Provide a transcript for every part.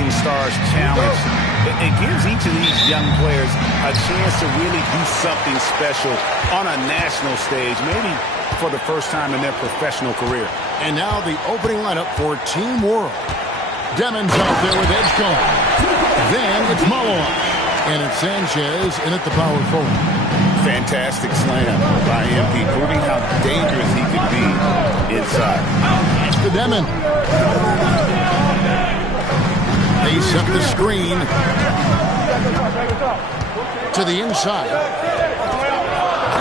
Rising Stars Challenge. It gives each of these young players a chance to really do something special on a national stage, maybe for the first time in their professional career. And now the opening lineup for Team World. Demon's out there with Edgecombe. Then it's Malone. And it's Sanchez in at the power forward. Fantastic slam by MP, proving how dangerous he could be inside. That's to Demon. They set the screen to the inside.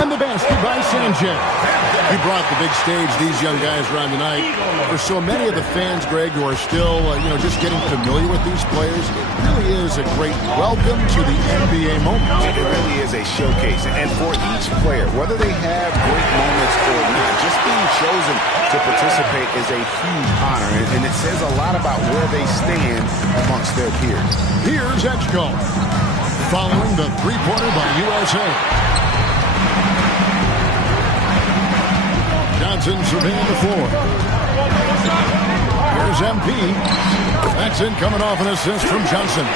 And the basket by Sanchez. He brought the big stage these young guys around tonight. For so many of the fans, Greg, who are still, just getting familiar with these players, it really is a great welcome to the NBA moment. It really is a showcase. And for each player, whether they have great moments or not, just being chosen to participate is a huge honor. And it says a lot about where they stand amongst their peers. Here's Edgecombe, following the three-pointer by USA. Johnson surveying the floor. Here's MP. That's in, coming off an assist from Johnson.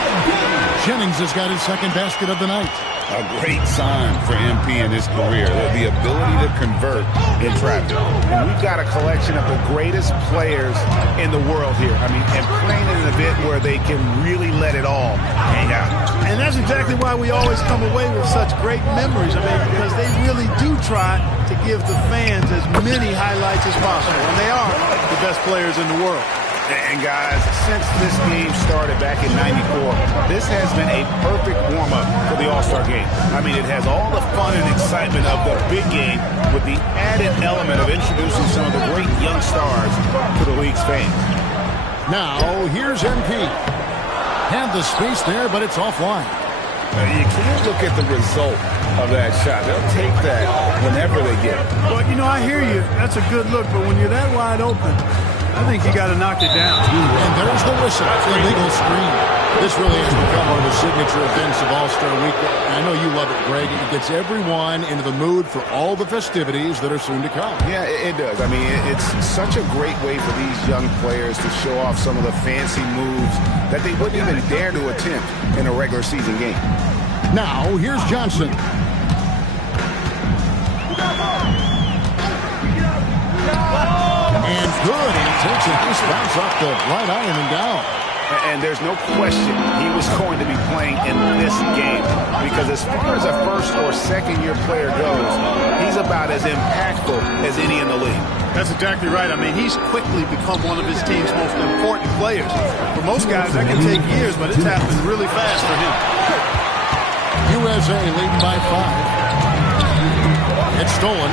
Jennings has got his second basket of the night. A great sign for MP in his career, the ability to convert in traffic. And we've got a collection of the greatest players in the world here. I mean, and playing in an event where they can really let it all hang out. And that's exactly why we always come away with such great memories. I mean, because they really do try to give the fans as many highlights as possible. And they are the best players in the world. And guys, since this game started back in '94, this has been a perfect warm-up for the All-Star game. I mean, it has all the fun and excitement of the big game with the added element of introducing some of the great young stars to the league's fans. Now, here's MP. Had the space there, but it's offline. You can't look at the result of that shot. They'll take that whenever they get it. Well, I hear you. That's a good look, but when you're that wide open, I think you got to knock it down. And there's the whistle. Illegal screen. This really has become one of the signature events of All-Star Week. I know you love it, Greg. It gets everyone into the mood for all the festivities that are soon to come. Yeah, it does. I mean, it's such a great way for these young players to show off some of the fancy moves that they wouldn't even dare to attempt in a regular season game. Now, here's Johnson. And good. He takes a nice bounce off the right iron and down. And there's no question he was going to be playing in this game, because as far as a first or second year player goes, he's about as impactful as any in the league. That's exactly right. I mean, he's quickly become one of his team's most important players. For most guys, that can take years, but it's happened really fast for him. USA leading by 5. It's stolen.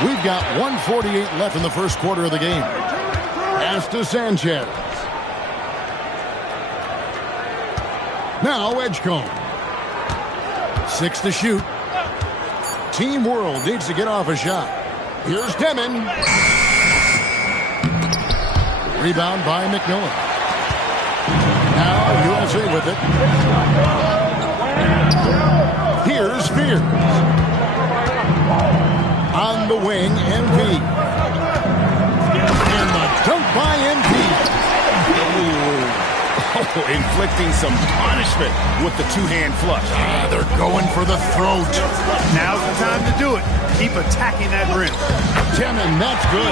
We've got 1:48 left in the first quarter of the game. Pass to Sanchez. Now Edgecombe. 6 to shoot. Team World needs to get off a shot. Here's Demon. Rebound by McMillan. Now USA with it. Here's Spears. On the wing, MP. And the dunk by MP. Oh, inflicting some punishment with the two-hand flush. They're going for the throat. Now's the time to do it. Keep attacking that rim. Demon, that's good.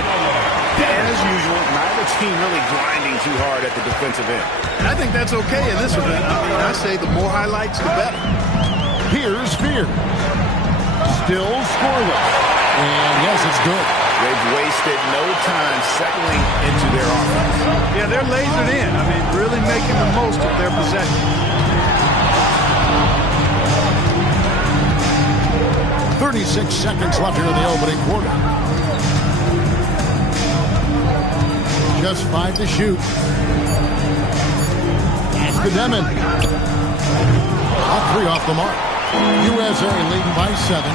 And as usual, neither team really grinding too hard at the defensive end. And I think that's okay in this event. I say the more highlights, the better. Here's Spears. Still scoreless. And yes, it's good. They've wasted no time settling into their offense. Yeah, they're lasered in. I mean, really making the most of their possession. 36 seconds left here in the opening quarter. Just 5 to shoot. That's the Demon. All 3 off the mark. USA leading by 7.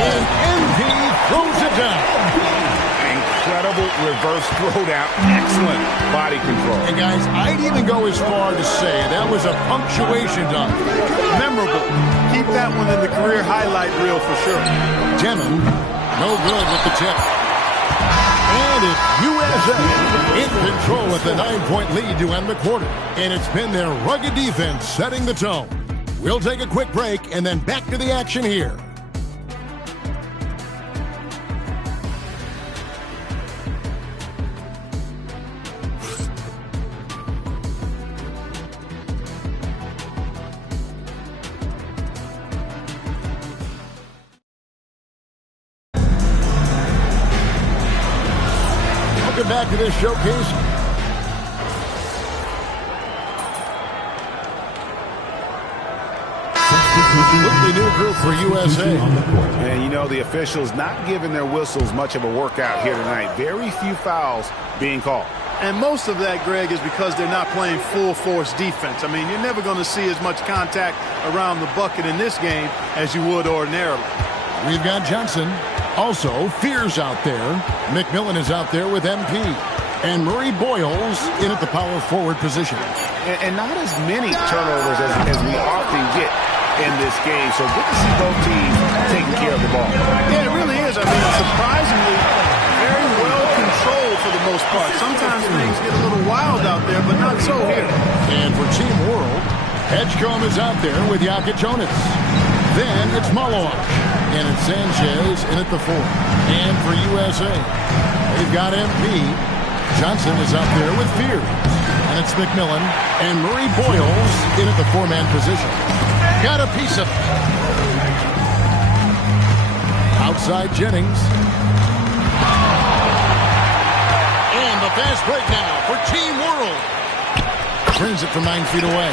And MP throws it down. Incredible reverse throwdown. Excellent body control. And guys, I'd even go as far to say that was a punctuation dunk. Memorable. Keep that one in the career highlight reel for sure. Demon, no good with the tip. And it's USA in control with a 9-point lead to end the quarter. And it's been their rugged defense setting the tone. We'll take a quick break and then back to the action here. Back to this showcase. Completely new group for USA. And you know, the officials not giving their whistles much of a workout here tonight. Very few fouls being called. And most of that, Greg, is because they're not playing full-force defense. I mean, you're never going to see as much contact around the bucket in this game as you would ordinarily. We've got Johnson. Also, Fears out there. McMillan is out there with MP. And Murray Boyles in at the power forward position. And not as many turnovers as we often get in this game. So good to see both teams taking care of the ball. Yeah, it really is. I mean, surprisingly, very well controlled for the most part. Sometimes things get a little wild out there, but not so here. And for Team World, Edgecombe is out there with Jokic Jonas. Then it's Malowash. And it's Sanchez in at the 4. And for USA, they've got MP. Johnson is out there with Fears. And it's McMillan and Murray Boyles in at the 4-man position. Got a piece of it. Outside Jennings. And the fast break now for Team World. Brings it from 9 feet away.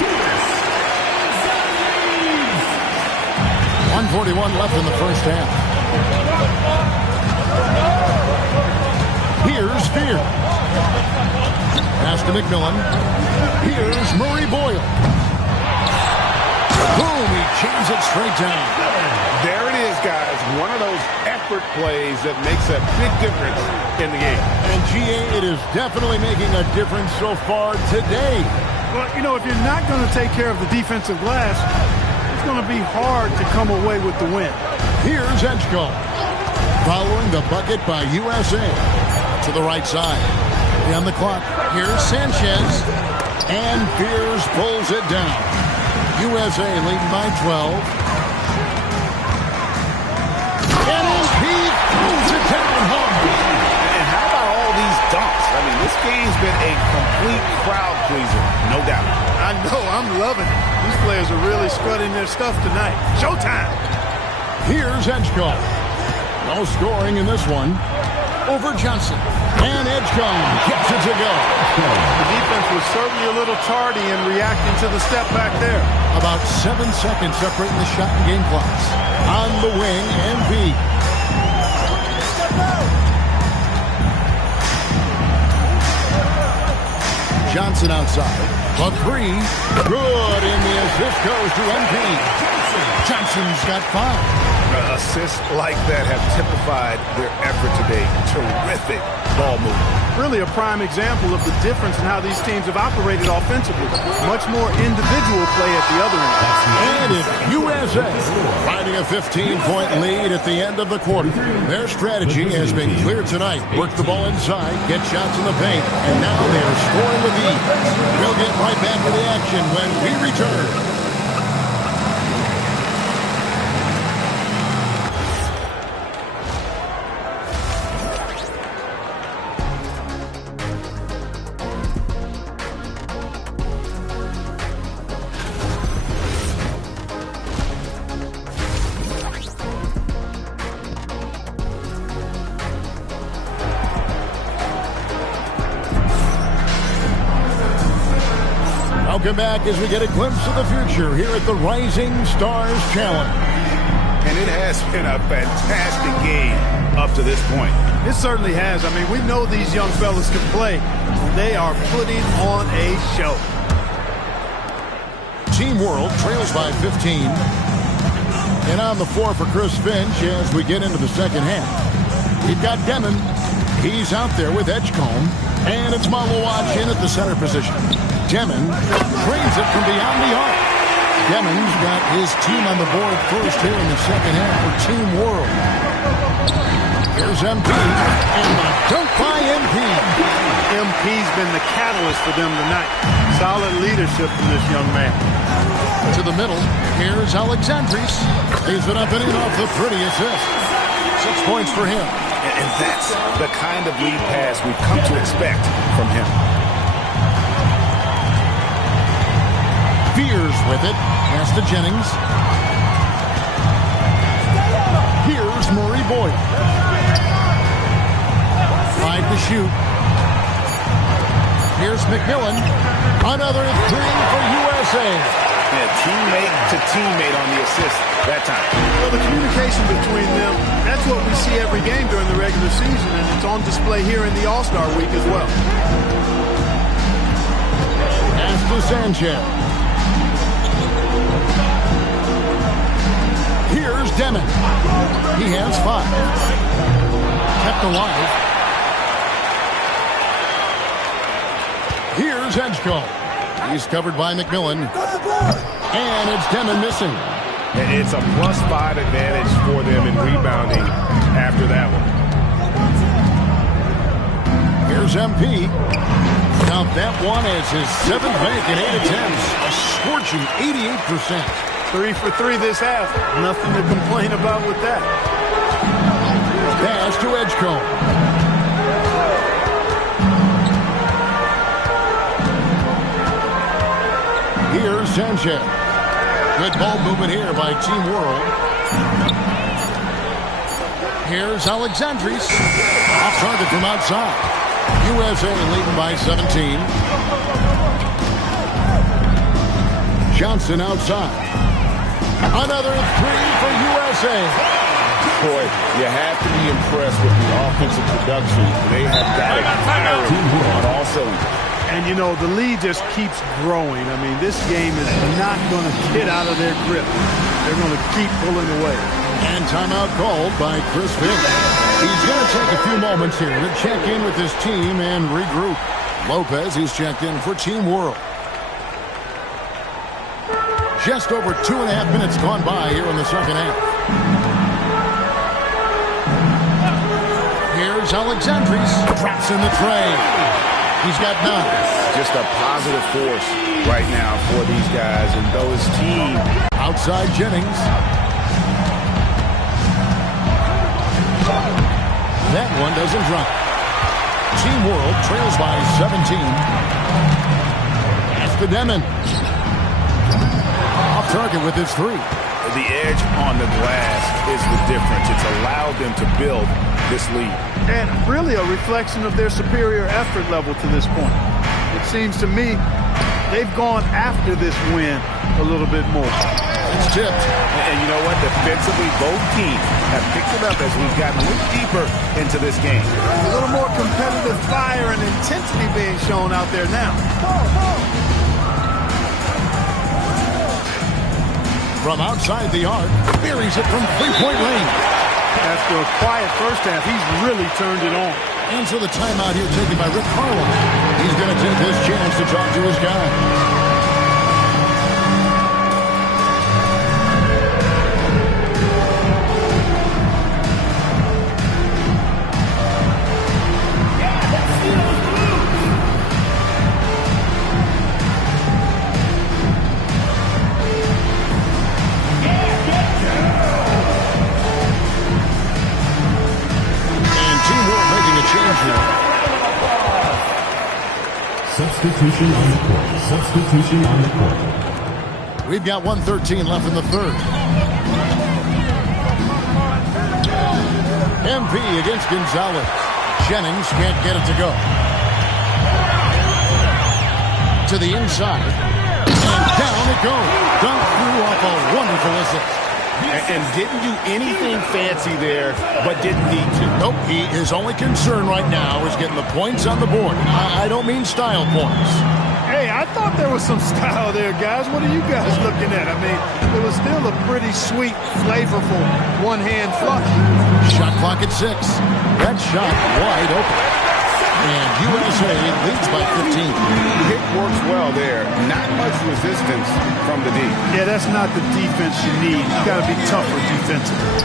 1:41 left in the first half. Here's Fears. Pass to McMillan. Here's Murray Boyle. Boom, he chains it straight down. There it is, guys. One of those effort plays that makes a big difference in the game. And GA, it is definitely making a difference so far today. Well, you know, if you're not going to take care of the defensive glass, it's going to be hard to come away with the win. Here's Edgecombe. Following the bucket by USA. To the right side. On the clock. Here's Sanchez. And Fears pulls it down. USA leading by 12. NLP throws it down home. And how about all these dunks? I mean, this game's been a complete crowd pleaser, no doubt. I know, I'm loving it. These players are really strutting their stuff tonight. Showtime. Here's Edgecombe. No scoring in this one. Over Johnson. And Edgecombe gets it to go. The defense was certainly a little tardy in reacting to the step back there. About 7 seconds separating the shot and game clocks. On the wing, MP. Johnson outside. A 3. Good, and the assist goes to MP. Johnson's got 5. Assists like that have typified their effort today. Terrific ball movement. Really a prime example of the difference in how these teams have operated offensively. Much more individual play at the other end. And it's USA finding a 15-point lead at the end of the quarter. Their strategy has been clear tonight. Work the ball inside, get shots in the paint, and now they are scoring with ease. We'll get right back to the action when we return. Welcome back as we get a glimpse of the future here at the Rising Stars Challenge. And it has been a fantastic game up to this point. It certainly has. I mean, we know these young fellas can play. They are putting on a show. Team World trails by 15. And on the floor for Chris Finch as we get into the second half. We've got Demon. He's out there with Edgecombe. And it's Malowash in at the center position. Demon drains it from beyond the arc. Demon's got his team on the board first here in the second half for Team World. Here's MP, and the dunk by MP. MP's been the catalyst for them tonight. Solid leadership from this young man. To the middle, here's Alexandris. Lays it up and in off the pretty assist. 6 points for him. And that's the kind of lead pass we've come to expect from him. Fears with it. Pass to Jennings. Here's Murray Boyd. 5 to shoot. Here's McMillan. Another 3 for USA. Yeah, teammate to teammate on the assist that time. Well, the communication between them, that's what we see every game during the regular season, and it's on display here in the All-Star week as well. Pass to Sanchez. Here's Demon. He has 5. Kept alive. Here's Edgecombe. He's covered by McMillan. And it's Demon missing. And it's a +5 advantage for them in rebounding after that one. Here's MP. Now that one is his 7th bank in 8 attempts. A scorching 88%. 3 for 3 this half. Nothing to complain about with that. Pass to Edgecombe. Here's Sanchez. Good ball movement here by Team World. Here's Alexandris. Off target from outside. USA leading by 17. Johnson outside. Another 3 for USA. Boy, you have to be impressed with the offensive production. They have got it firing on all cylinders. And, you know, the lead just keeps growing. I mean, this game is not going to get out of their grip. They're going to keep pulling away. And timeout called by Chris Finch. He's going to take a few moments here to check in with his team and regroup. Lopez, he's checked in for Team World. Just over 2.5 minutes gone by here in the second half. Here's Alexandris. Drops in the tray. He's got 9. Just a positive force right now for these guys and those teams. Outside Jennings. That one doesn't drop. Team World trails by 17. That's the Demon. Off target with his 3. The edge on the glass is the difference. It's allowed them to build this lead. And really a reflection of their superior effort level to this point. It seems to me they've gone after this win a little bit more. It's tipped. And you know what? Defensively, both teams have picked it up as we've gotten a little deeper into this game. A little more competitive fire and intensity being shown out there now. From outside the arc, buries it from three-point range. After a quiet first half, he's really turned it on. And so the timeout here taken by Rick Carlisle. He's going to take this chance to talk to his guy. Substitution on the court. Substitution on the court. We've got 1:13 left in the third. MP against Gonzalez. Jennings can't get it to go. To the inside. And down it goes. Dunked through off a wonderful assist. And didn't do anything fancy there, but didn't need to. Nope, his only concern right now is getting the points on the board. I don't mean style points. Hey, I thought there was some style there, guys. What are you guys looking at? I mean, it was still a pretty sweet, flavorful one-hand flush. Shot clock at 6. That shot wide open. And USA leads by 15. Pick works well there. Not much resistance from the D. Yeah, that's not the defense you need. You got to be tougher defensively.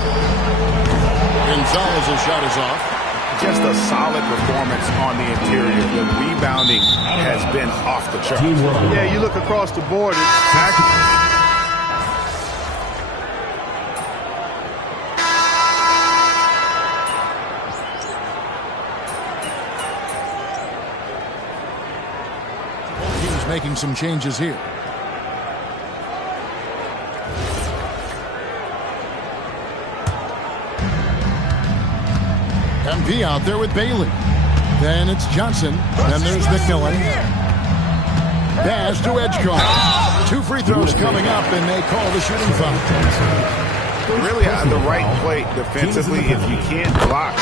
Gonzalez's shot is off. Just a solid performance on the interior. The rebounding has been off the charts. Yeah, you look across the board. He's making some changes here. MP out there with Bailey. Then it's Johnson. Then there's McMillan. Pass to Edgecombe. 2 free throws coming up, and they call the shooting foul. Really on the right plate defensively. If you can't block,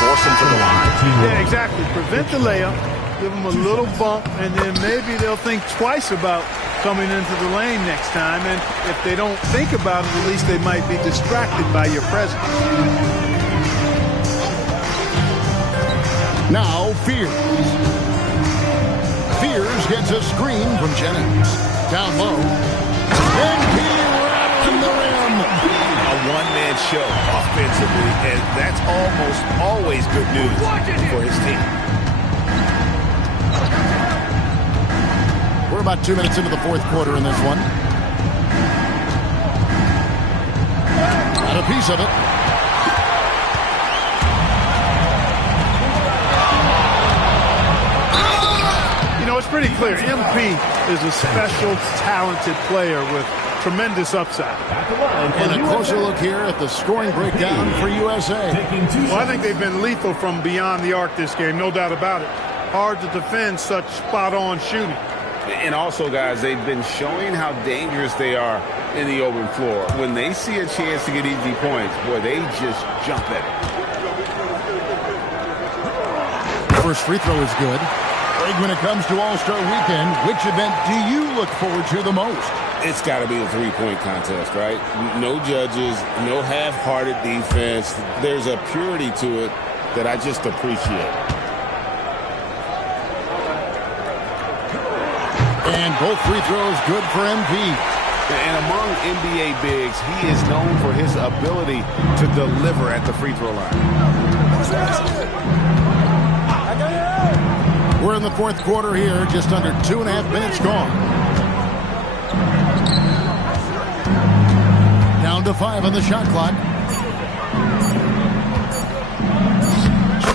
force them to the line. Yeah, exactly. Prevent the layup. Give them a little bump, and then maybe they'll think twice about coming into the lane next time. And if they don't think about it, at least they might be distracted by your presence. Now Fears. Fears gets a screen from Jennings. Down low. MP rattling the rim. A one-man show offensively, and that's almost always good news for his team. We're about 2 minutes into the fourth quarter in this one. Got a piece of it. It's pretty clear. MP is a special, talented player with tremendous upside. And a closer look here at the scoring breakdown for USA. Well, I think they've been lethal from beyond the arc this game, no doubt about it. Hard to defend such spot-on shooting. And also, guys, they've been showing how dangerous they are in the open floor. When they see a chance to get easy points, boy, they just jump at it. First free throw is good. Greg, when it comes to All-Star Weekend, which event do you look forward to the most? It's got to be the three-point contest, right? No judges, no half-hearted defense. There's a purity to it that I just appreciate. And both free throws good for MP. And among NBA bigs, he is known for his ability to deliver at the free throw line. We're in the fourth quarter here, just under 2.5 minutes gone. Down to 5 on the shot clock.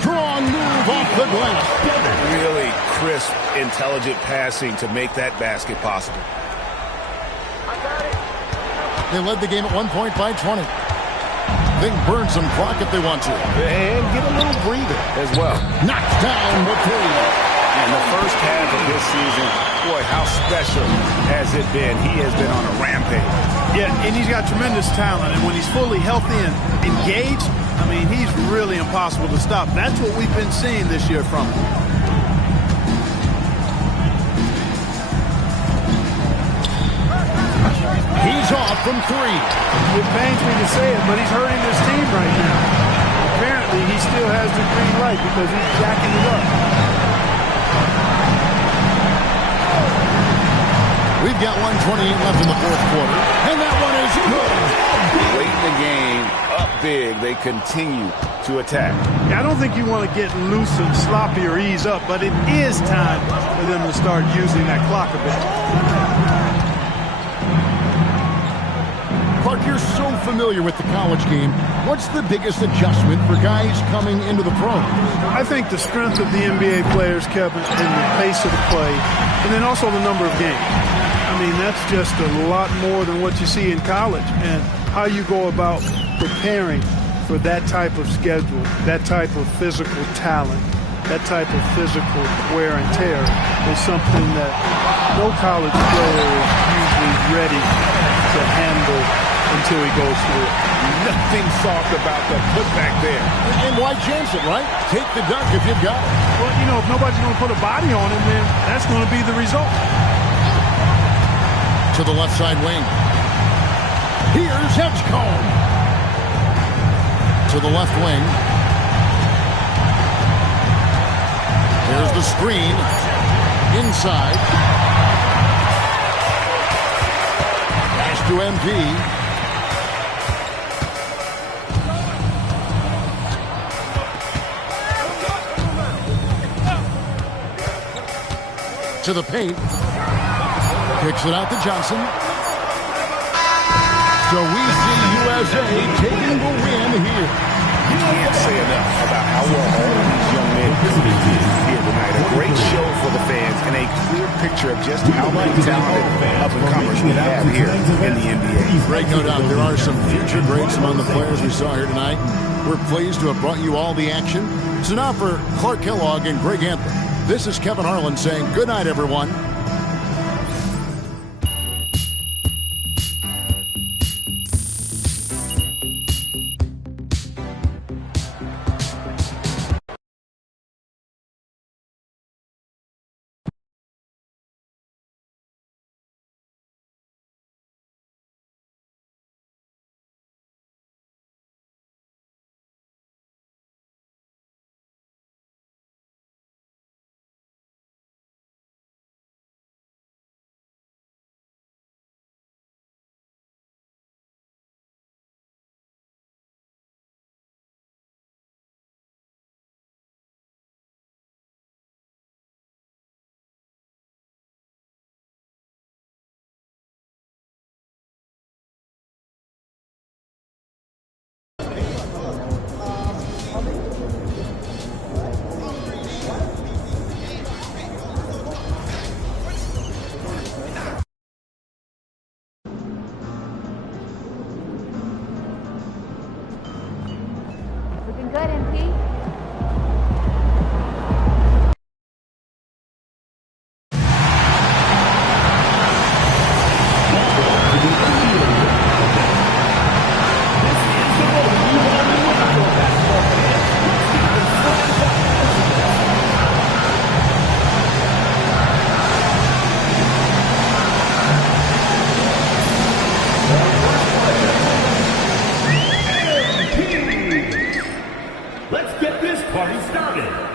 Strong move off the glass. Really crisp, intelligent passing to make that basket possible. They led the game at 1 point by 20. They can burn some clock if they want to. And get a little breather as well. Knocked down the three. In the first half of this season, boy, how special has it been? He has been on a rampage. Yeah, and he's got tremendous talent. And when he's fully healthy and engaged, I mean, he's really impossible to stop. That's what we've been seeing this year from him. He's off from 3. It pains me to say it, but he's hurting his team right now. Apparently, he still has the green light because he's jacking it up. We've got 1:28 left in the fourth quarter, and that one is good. Late in the game, up big, they continue to attack. I don't think you want to get loose and sloppy or ease up, but it is time for them to start using that clock a bit. Clark, you're so familiar with the college game. What's the biggest adjustment for guys coming into the pros? I think the strength of the NBA players, Kevin, and the pace of the play, and then also the number of games. I mean, that's just a lot more than what you see in college. And how you go about preparing for that type of schedule, that type of physical talent, that type of physical wear and tear is something that no college player is usually ready to handle until he goes through it. Nothing soft about the putback there. And why chance it, right? Take the dunk if you've got it. Well, you know, if nobody's going to put a body on him, then that's going to be the result. To the left side wing. Here's Edgecombe. To the left wing. the screen. Inside. Pass to MP. To the paint. Kicks it out to Johnson. So we see USA taking the win here. You can't say enough about how well all of these young men competed here tonight. A great show for the fans and a clear picture of just how many talented up-and-comers we have here in the NBA. Greg, no doubt there are some future greats among the players we saw here tonight. We're pleased to have brought you all the action. So now for Clark Kellogg and Greg Anthem, this is Kevin Harlan saying good night, everyone. Looking good, MP. Let's get this party started.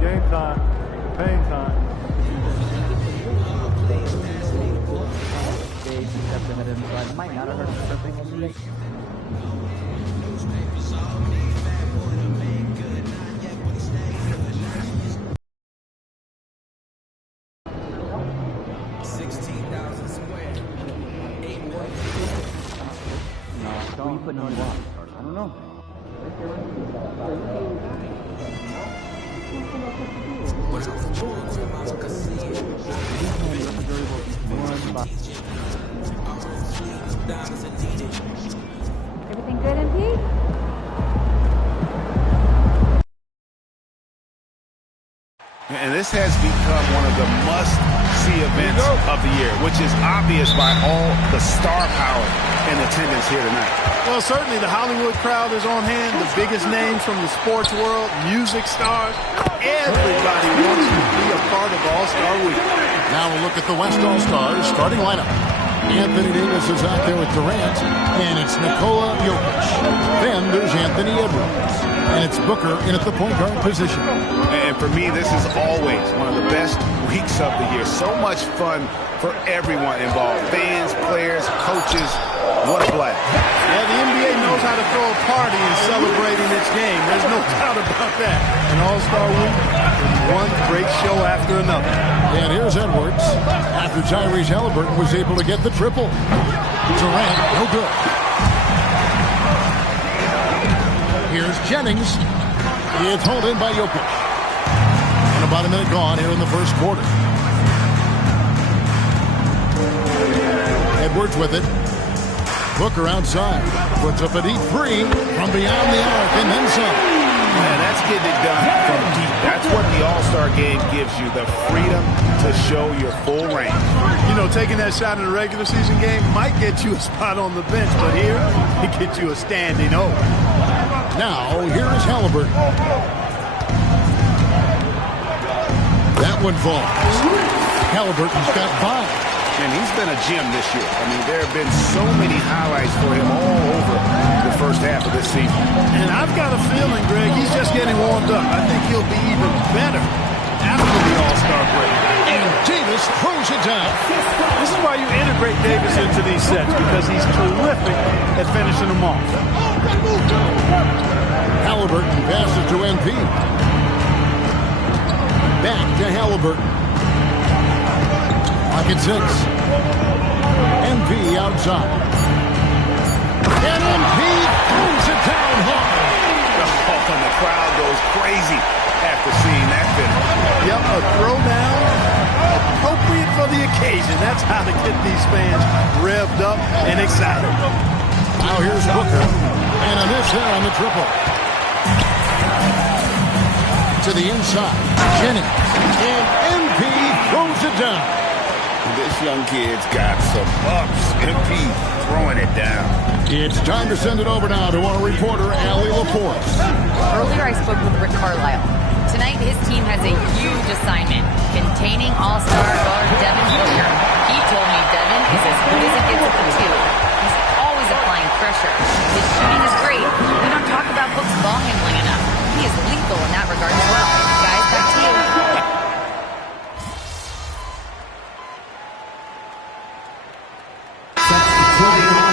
Game time. Pain time. Stage stepped ahead of him, so I might not have heard him perfectly. Who you putting on the block? I don't know. Everything good, MP? And this has become one of the must-see events of the year, which is obvious by all the star power and attendance here tonight. Well, certainly the Hollywood crowd is on hand, the biggest names from the sports world, music stars. Everybody wants to be a part of All-Star Week. Now we'll look at the West All-Stars starting lineup. Anthony Davis is out there with Durant, and it's Nikola Jokic. Then there's Anthony Edwards, and it's Booker in at the point guard position. And for me, this is always one of the best weeks of the year. So much fun for everyone involved. Fans, players, coaches. What a blast. Yeah, the NBA knows how to throw a party in celebrating its game. There's no doubt about that. An All-Star Week is one great show after another. And here's Edwards after Tyrese Halliburton was able to get the triple. Durant, no good. Here's Jennings. It's hauled in by Jokic. And about a minute gone here in the first quarter. Edwards with it. Booker outside. Puts up a deep three from beyond the arc and then some. Man, that's getting it done from deep. That's what the All-Star game gives you, the freedom to show your full range. You know, taking that shot in a regular season game might get you a spot on the bench, but here, it gets you a standing O. Now, here is Halliburton. That one falls. Halliburton's got 5. And he's been a gem this year. I mean, there have been so many highlights for him all over the first half of this season. And I've got a feeling, Greg, he's just getting warmed up. I think he'll be even better after the All-Star break. And Davis throws it down. This is why you integrate Davis into these sets, because he's terrific at finishing them off. Halliburton passes to MP. Back to Halliburton. Pocket 6. MP outside. And MP throws it down hard. And the crowd goes crazy after seeing that finish. Yep, a throwdown appropriate for the occasion. That's how to get these fans revved up and excited. Now here's Booker. And a miss there on the triple. To the inside. Jennings. And MP throws it down. This young kid's got some ups. MP throwing it down. It's time to send it over now to our reporter, Allie Laporte. Earlier I spoke with Rick Carlisle. Tonight his team has a huge assignment, containing All-Star guard Devin Booker. He told me Devin is as good as it gets at the 2. He's always applying pressure. His shooting is great. We don't talk about Book's ball handling enough. He is lethal in that regard as well. Guys, back to you.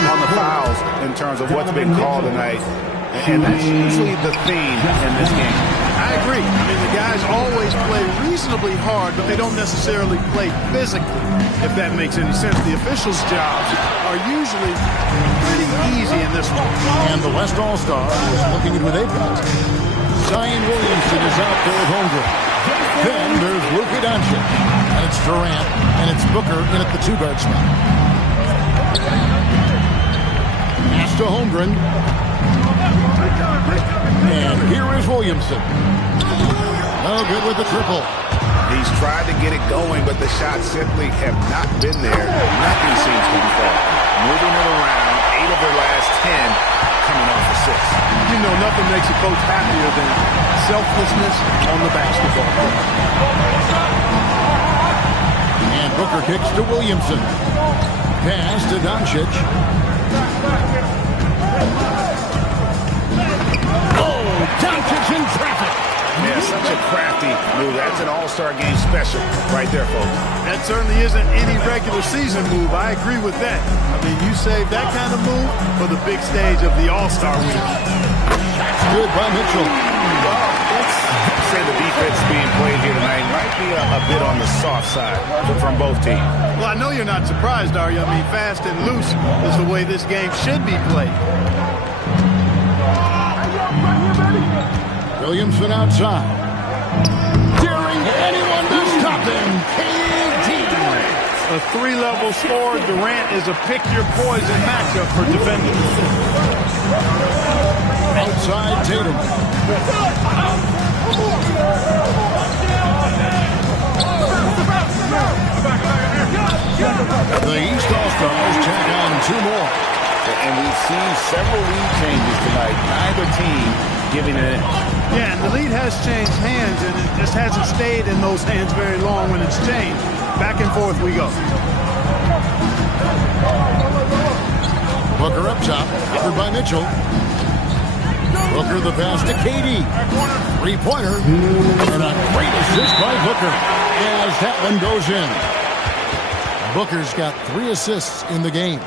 On the fouls in terms of what's been called tonight. And that's usually the theme in this game. I agree. I mean, the guys always play reasonably hard, but they don't necessarily play physically, if that makes any sense. The officials' jobs are usually pretty easy in this one. And the West All-Star is looking into their bet. Zion Williamson is out there with Holmgren. Then there's Luka Doncic. And it's Durant. And it's Booker in at the 2-guard spot. Pass to Holmgren. And here is Williamson. No good with the triple. He's tried to get it going, but the shots simply have not been there. Nothing seems to be falling. Moving it around, 8 of their last 10 coming off assists. You know, nothing makes a coach happier than selflessness on the basketball court. And Booker kicks to Williamson. Pass to Doncic. Oh, Doncic in traffic. Yeah, such a crafty That's an all-star game special right there, folks. That certainly isn't any regular season move. I agree with that. I mean, you save that kind of move for the big stage of the All-Star week. Good by Mitchell. Well, let's say the defense being played here tonight might be a bit on the soft side from both teams. Well, I know you're not surprised, are you? I mean, fast and loose is the way this game should be played. Williamson outside. Daring anyone to stop him. KD. A three-level scorer, Durant is a pick-your-poison matchup for defenders. Outside Tatum. The East All-Stars check on two more. And we've seen several lead changes tonight. Neither team giving it in. Yeah, and the lead has changed hands, and it just hasn't stayed in those hands very long when it's changed. Back and forth we go. Booker up top, covered by Mitchell. Booker the pass to KD. Three-pointer. And a great assist by Booker as that one goes in. Booker's got 3 assists in the game.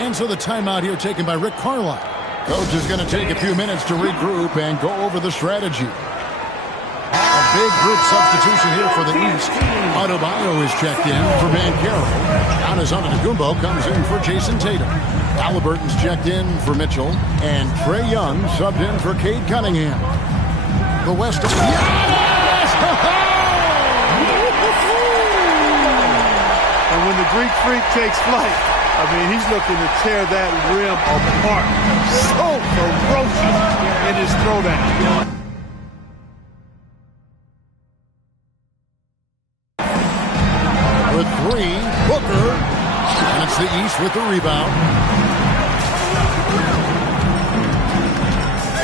And so the timeout here taken by Rick Carlisle. Coach is going to take a few minutes to regroup and go over the strategy. A big group substitution here for the East. Adebayo is checked in for Banchero. Giannis Antetokounmpo comes in for Jason Tatum. Halliburton's checked in for Mitchell. And Trae Young subbed in for Cade Cunningham. The West... And when the Greek Freak takes flight, I mean, he's looking to tear that rim apart. So ferocious in his throwdown. With 3, Booker. And it's the East with the rebound.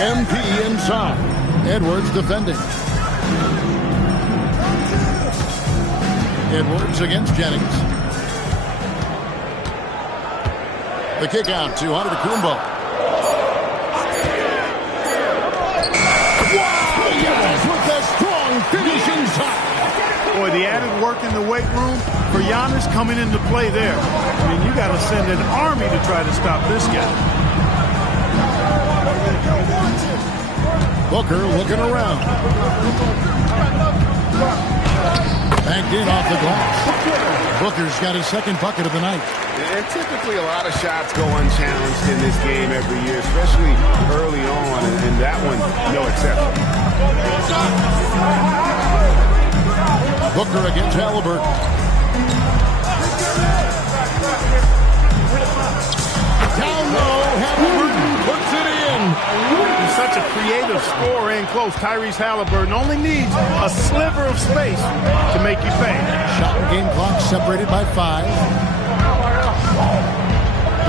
MP inside. Edwards defending. Edwards against Jennings. The kick out to Antetokounmpo. Wow! Giannis with a strong finish inside. Boy, the added work in the weight room for Giannis coming into play there. I mean, you got to send an army to try to stop this guy. Booker looking around. Backed in off the glass. Booker's got his second bucket of the night. And typically a lot of shots go unchallenged in this game every year, especially early on, and that one, no exception. Booker against Halliburton. Down low, Halliburton puts it in. He's such a creative scorer in close. Tyrese Halliburton only needs a sliver of space to make you pay. Shot and game clock separated by 5.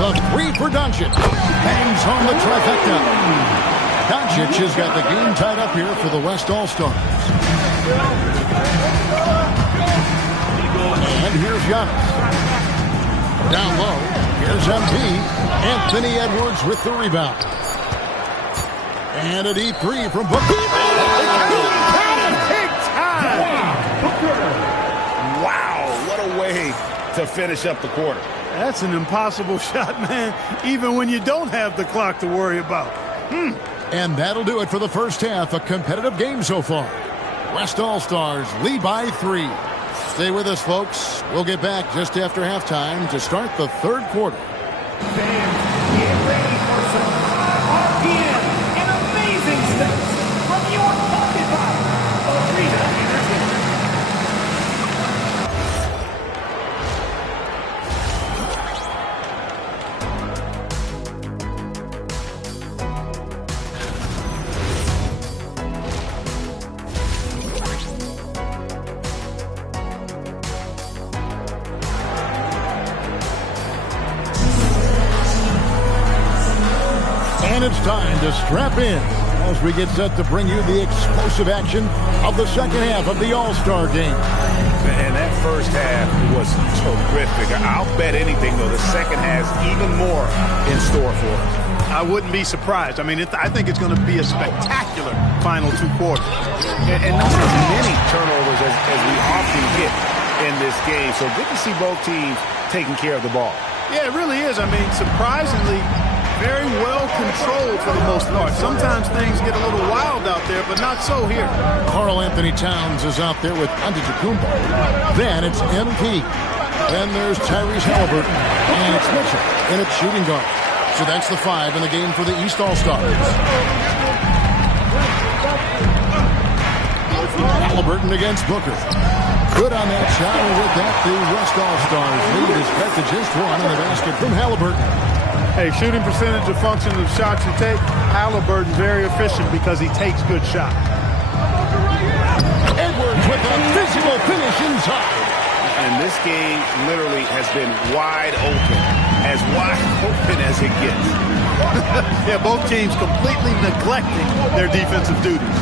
The 3 for Doncic. Bangs on the trifecta. Doncic has got the game tied up here for the West All-Stars. And here's Giannis. Down low. Here's MP. Anthony Edwards with the rebound. And a deep 3 from Booker. Big time! Wow, what a way to finish up the quarter. That's an impossible shot, man, even when you don't have the clock to worry about. And that'll do it for the first half. A competitive game so far. West All-Stars lead by 3. Stay with us, folks. We'll get back just after halftime to start the third quarter. Fans, get ready for some RPM and amazing stuff from your pocket pop. Arena Entertainment. And it's time to strap in. as we get set to bring you the explosive action of the second half of the All-Star game. And that first half was terrific. I'll bet anything, though, the second has even more in store for us. I wouldn't be surprised. I mean, I think it's going to be a spectacular final 2 quarters. And not as many turnovers as we often get in this game. So good to see both teams taking care of the ball. Yeah, it really is. I mean, surprisingly, very well controlled for the most part. Sometimes things get a little wild out there, but not so here. Karl Anthony Towns is out there with Antetokounmpo. Then it's MP. Then there's Tyrese Halliburton. And it's Mitchell in its shooting guard. So that's the 5 in the game for the East All-Stars. Halliburton against Booker. Good on that shot, and with that, the West All-Stars lead is cut to just 1 in the basket from Halliburton. Hey, shooting percentage a function of shots you take. Halliburton very efficient because he takes good shots. Edwards with a physical finish inside. And this game literally has been wide open as it gets. Yeah, both teams completely neglecting their defensive duties.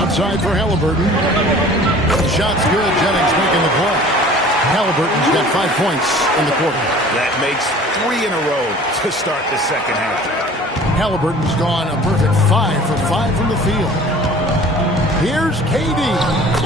Outside for Halliburton. The shot's good. Jennings making the play. Halliburton's got 5 points in the quarter. That makes 3 in a row to start the second half. Halliburton's gone a perfect 5 for 5 from the field. Here's KD.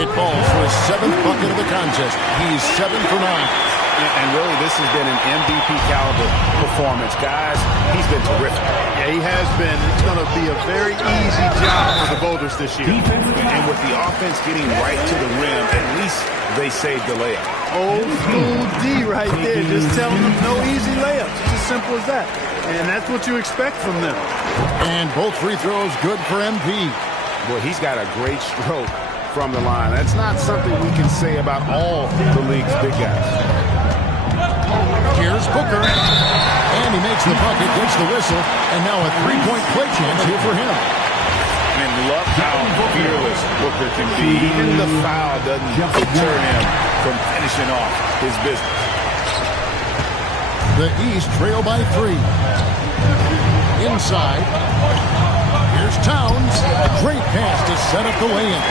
It falls for his 7th bucket of the contest. He's 7 for 9. And really, this has been an MVP caliber performance. Guys, he's been terrific. Yeah, he has been. It's going to be a very easy job for the voters this year. And with the offense getting right to the rim, at least they saved the layup. Old school D right there, just telling them no easy layups. It's as simple as that. And that's what you expect from them. And both free throws good for MP. Boy, he's got a great stroke from the line. That's not something we can say about all the league's big guys. Here's Booker. And he makes the bucket, gets the whistle, and now a 3-point play chance here for him. And love how fearless Booker can be. Even the foul doesn't deter him from finishing off his business. The East trail by 3. Inside. Here's Towns. A great pass to set up the lay-in.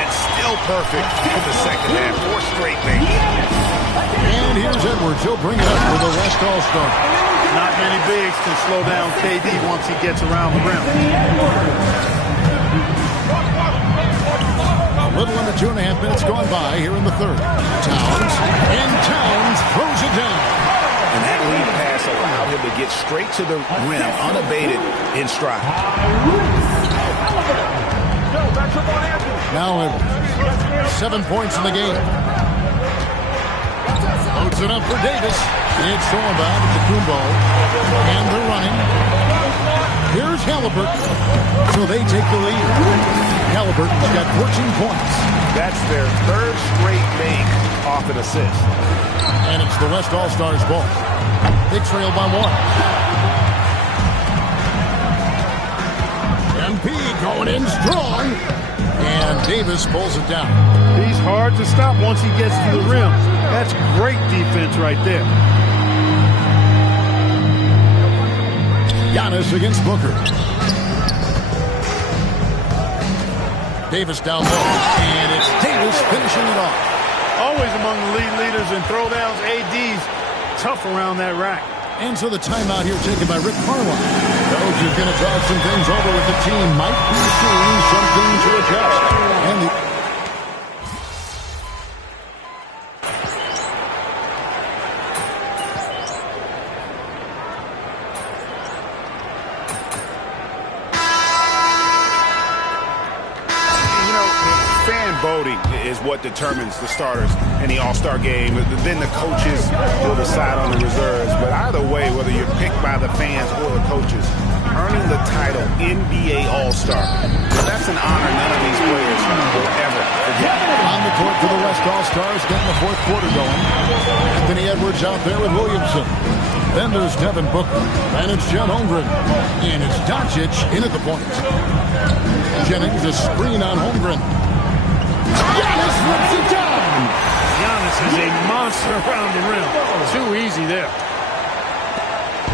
And still perfect in the second half. 4 straight things. And here's Edwards. He'll bring it up for the West All-Star. Not many bigs can slow down KD once he gets around the rim. A little under 2.5 minutes gone by here in the third. Towns. And Towns throws it down. And that lead pass allowed him to get straight to the rim, unabated in stride. Now Edwards. 7 points in the game. Loads it up for Davis. It's Thornbaugh with the Kumbo. And they're running. Here's Halliburton. So they take the lead. Halliburton's got 14 points. That's their 3rd straight make off an assist. And it's the West All-Stars ball. They trail by 1. MP going in strong. And Davis pulls it down. He's hard to stop once he gets to the rim. That's great defense right there. Giannis against Booker. Davis down low. And it's Davis finishing it off. Always among the league leaders in throwdowns. AD's tough around that rack. And so the timeout here taken by Rick Carlisle. Those who are going to talk some things over with the team might be seeing something to adjust. And the voting is what determines the starters in the All-Star game. Then the coaches will decide on the reserves. But either way, whether you're picked by the fans or the coaches, earning the title NBA All-Star, that's an honor none of these players will ever forget. On the court for the West All-Stars, getting the 4th quarter going. Anthony Edwards out there with Williamson. Then there's Devin Booker. And it's Chet Holmgren. And it's Doncic in at the point. Jennings a screen on Holmgren. Giannis rips it down. Giannis is a monster around the rim. Too easy there.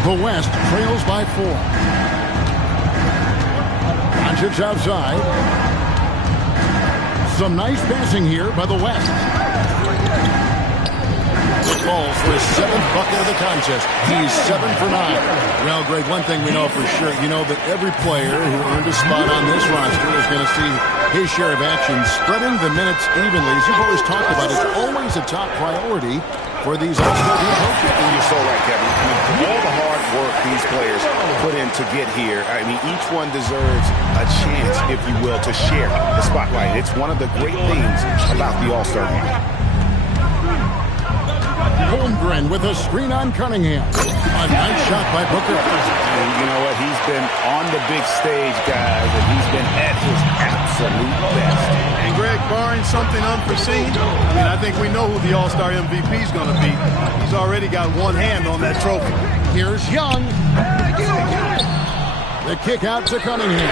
The West trails by 4. Doncic outside. Some nice passing here by the West. It falls for his 7th bucket of the contest. He's 7 for 9. Well, Greg, one thing we know for sure, you know that every player who earned a spot on this roster is going to see his share of action. Spreading the minutes evenly, as you've always talked about, is always a top priority for these All-Star game coaches. You're so right, Kevin. I mean, all the hard work these players put in to get here, I mean, each one deserves a chance, if you will, to share the spotlight. It's one of the great things about the All-Star game. Holmgren with a screen on Cunningham. A nice shot by Booker. And you know what? He's been on the big stage, guys, and he's been at his absolute best. And Greg, barring something unforeseen, I mean, I think we know who the All-Star MVP is going to be. He's already got one hand on that trophy. Here's Young. The kick out to Cunningham.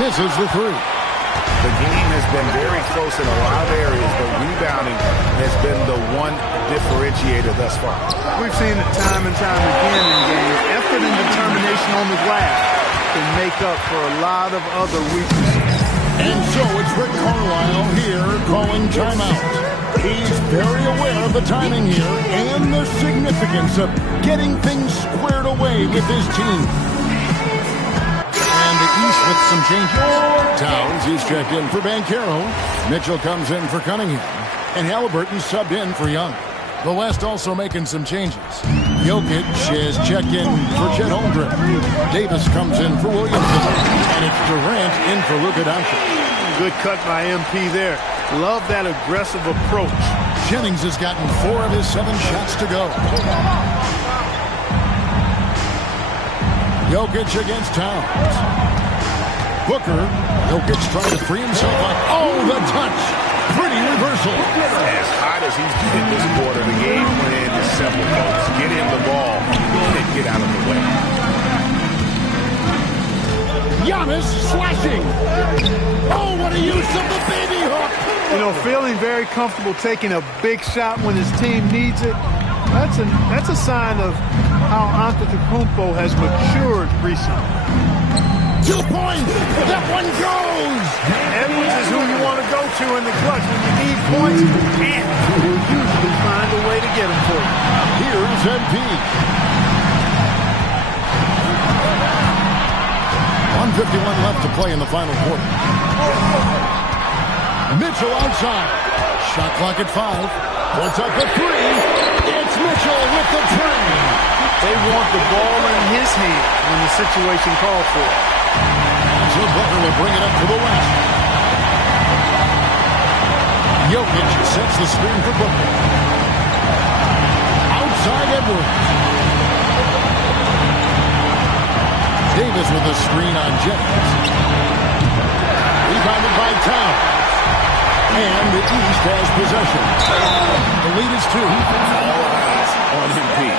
Misses the three. The game has been very close in a lot of areas, but rebounding has been the one differentiator thus far. We've seen it time and time again in games. Effort and determination on the glass can make up for a lot of other weaknesses. And so it's Rick Carlisle here calling timeout. He's very aware of the timing here and the significance of getting things squared away with his team. And the East with some changes. Towns is checked in for Banchero. Mitchell comes in for Cunningham. And Halliburton subbed in for Young. The West also making some changes. Jokic is checked in for Chet Holmgren. Davis comes in for Williamson. And it's Durant in for Luka Doncic. Good cut by MP there. Love that aggressive approach. Jennings has gotten 4 of his 7 shots to go. Jokic against Towns. Booker. Jokic trying to free himself up. Oh, the touch. Pretty reversal. As hot as he's been this quarter, the game plan is simple, folks. Get him the ball and get out of the way. Giannis slashing. Oh, what a use of the baby hook. You know, feeling very comfortable taking a big shot when his team needs it. That's a sign of how Antetokounmpo has matured recently. 2 points. That one goes. Edwards is who you want to go to in the clutch when you need points, and he will usually find a way to get them for you. Here's MP. 1:51 left to play in the final quarter. Mitchell outside. Shot clock at 5. Puts up a 3. It's Mitchell with the three. They want the ball in his hand when the situation calls for it. So Booker will bring it up to the West. Jokic sets the screen for Booker. Outside Edwards. Davis with a screen on Jennings. Rebounded by Towns. And the East has possession. The lead is 2. All eyes on MP.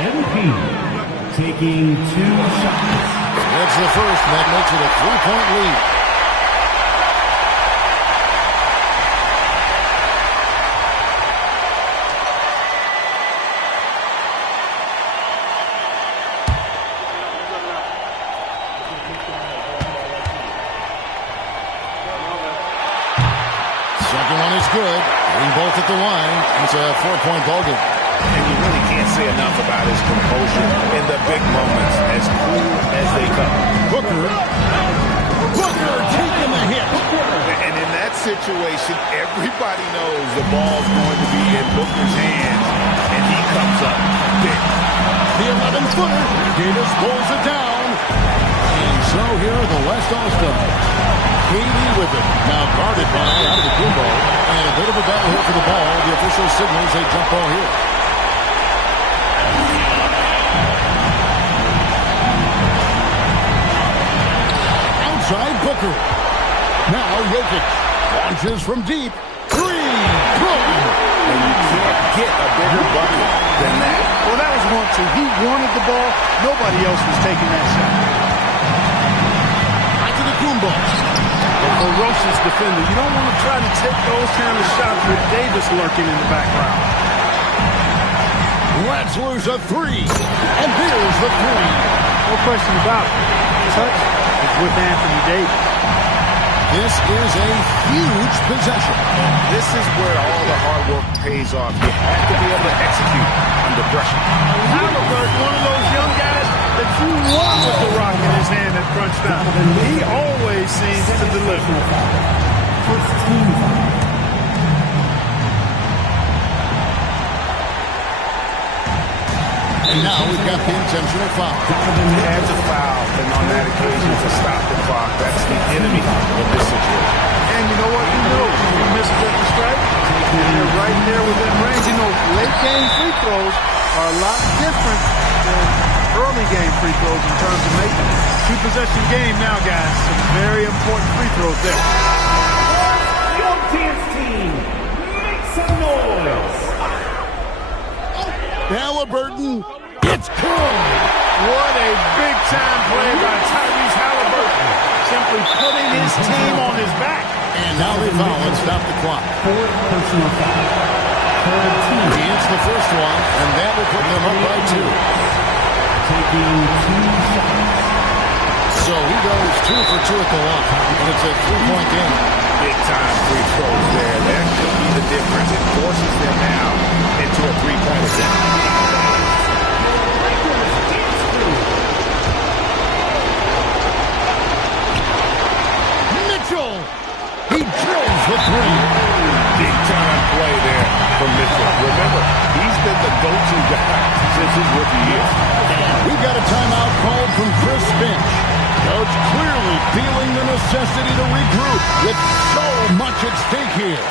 MP taking 2 shots. That's the first, and that makes it a 3-point lead. Second one is good. Hitting both at the line. It's a 4-point ball game. And you really can't say enough about his composure in the big moments, as cool as they come. Booker taking the hit. And in that situation, everybody knows the ball's going to be in Booker's hands, and he comes up big. The 11-footer. Davis pulls it down. And so here are the West All-Stars. Katie with it. Now guarded by Antetokounmpo. And a bit of a battle here for the ball. The official signals a jump ball here. Outside Booker. Now Jokic launches from deep. 3. Boom. And you can't get a bigger bucket than that. Well, that was 1-2. He wanted the ball. Nobody else was taking that shot. Antetokounmpo. A ferocious defender. You don't want to try to take those kind of shots with Davis lurking in the background. Let's lose a 3. And here's the 3. No question about it. Touch is with Anthony Davis. This is a huge possession. This is where all the hard work pays off. You have to be able to execute under pressure. Halliburton, one of those young guys that you want with the rock in his hand at crunch time. He always seems to deliver. First team foul. And now we've got the intentional foul. He had to foul, and on that occasion to stop the clock. That's the enemy of this situation. And you know what? You know, you missed the strike, and they're right there within range. You know, late game free throws are a lot different than early game free throws in terms of making it. Two-possession game now, guys. Some very important free throws there. Your team, make some noise. Halliburton, it's good. What a big-time play by Tyrese Halliburton. Simply putting his team on his back. And now they foul and stop the clock. Fourth personal foul. Third team. He hits the first one, and that will put them up by 2. Taking 2 shots. So he goes 2 for 2 at the line. And it's a 3-point game. Big-time free throws there. That could be the difference. It forces them now into a 3-point attempt. Mitchell! He drills the 3. Big-time play there from Mitchell. Remember, he's been the go-to guy since his rookie year. We got a timeout called from Chris Finch. Coach clearly feeling the necessity to regroup with so much at stake here.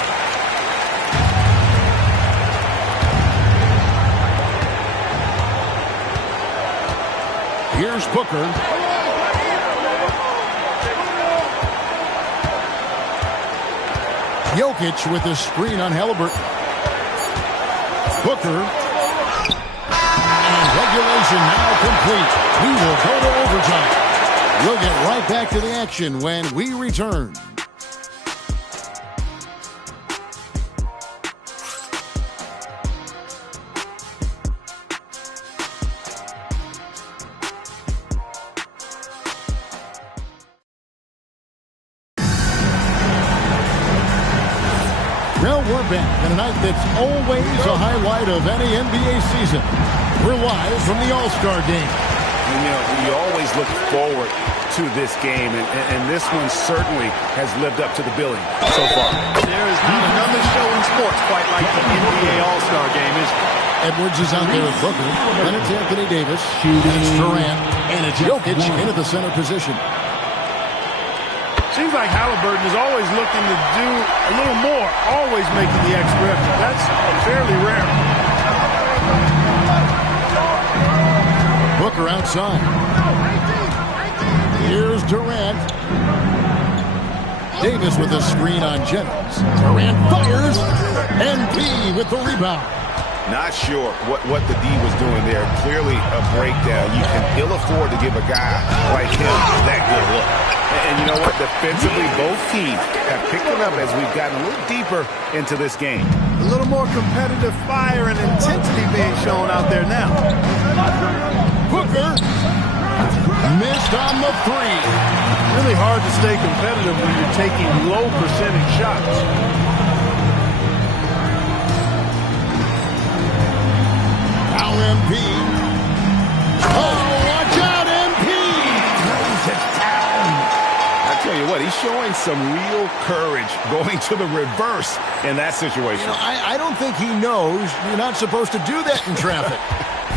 Here's Booker. Jokic with a screen on Halliburton. Booker. And regulation now complete. We will go to overtime. We'll get right back to the action when we return. Well, we're back on a night that's always a highlight of any NBA season. We're live from the All-Star Game. You know, we always look forward to this game, and this one certainly has lived up to the billing so far. There is not another show in sports quite like the NBA All-Star Game, is there? Edwards is out there with Booker. Then it's Anthony Davis. It's Durant. And it's Jokic into the center position. Seems like Halliburton is always looking to do a little more, always making the extra effort. That's fairly rare. Booker outside. Here's Durant. Davis with a screen on Jennings. Durant fires. And B with the rebound. Not sure what the D was doing there. Clearly a breakdown. You can ill afford to give a guy like him that good look. And you know what? Defensively, both teams have picked it up as we've gotten a little deeper into this game. A little more competitive fire and intensity being shown out there now. Booker missed on the 3. Really hard to stay competitive when you're taking low percentage shots. Now MP. Oh, watch out, MP! Throws it down. I tell you what, he's showing some real courage going to the reverse in that situation. You know, I don't think he knows you're not supposed to do that in traffic.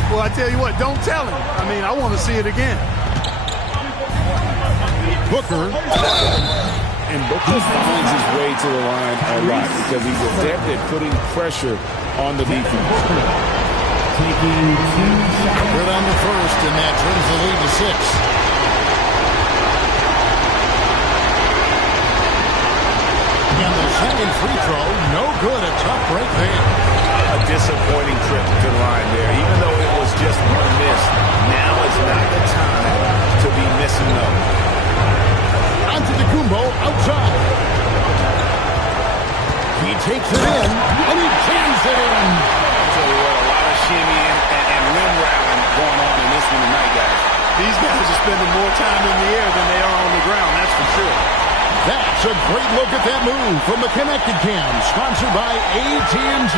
Well, I tell you what, don't tell him. I mean, I want to see it again. Booker. And Booker finds his way to the line a lot because he's adept at putting pressure on the defense. Taking 2 shots. Good on the first, and that turns the lead to 6. And the second free throw, no good. A tough break there. A disappointing trip to the line there. Even though it was just one miss, now is not the time to be missing them. Antetokounmpo outside. He takes it in, and he jams it in. I'll tell you what, a lot of shimmying and rim rallying going on in this one tonight, guys. These guys spending more time in the air than they are on the ground, that's for sure. That's a great look at that move from the Connected Cam, sponsored by AT&T.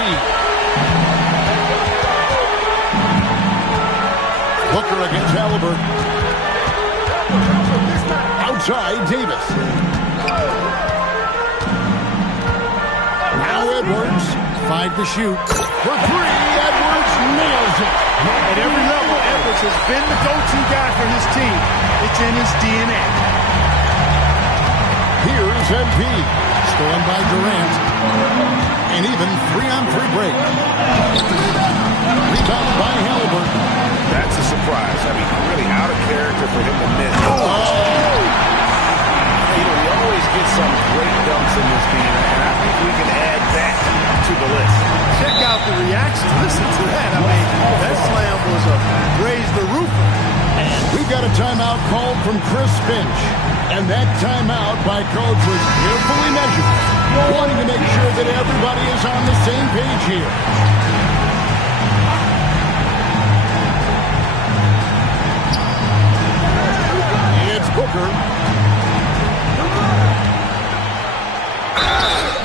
Booker against Halliburton. Outside, Davis. Now Edwards, 5 to shoot. For 3, Edwards nails it. At every level, Edwards has been the go-to guy for his team. It's in his DNA. Here's MP, stolen by Durant. And even 3-on-3 break. Rebounded by Halliburton. That's a surprise. I mean, really out of character for him to miss. You know, we always get some great dunks in this game, and I think we can add that to the list. Check out the reaction. Listen to that. I mean, that slam was a raise the roof. We've got a timeout called from Chris Finch. And that timeout by Coach was carefully measured, wanting to make sure that everybody is on the same page here. It's Booker.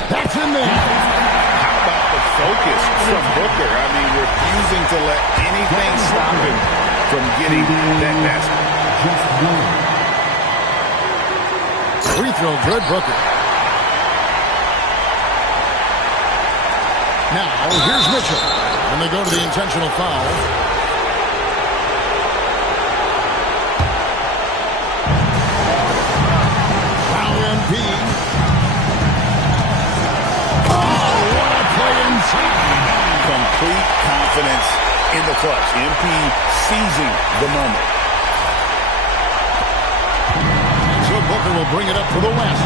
That's in there. How about the focus from Booker? I mean, refusing to let anything stop him from getting that basket. Free throw, good, Booker. Now, here's Mitchell. And they go to the intentional foul. Foul MP. Oh, what a play inside. Complete confidence in the clutch. MP seizing the moment. Booker will bring it up for the West.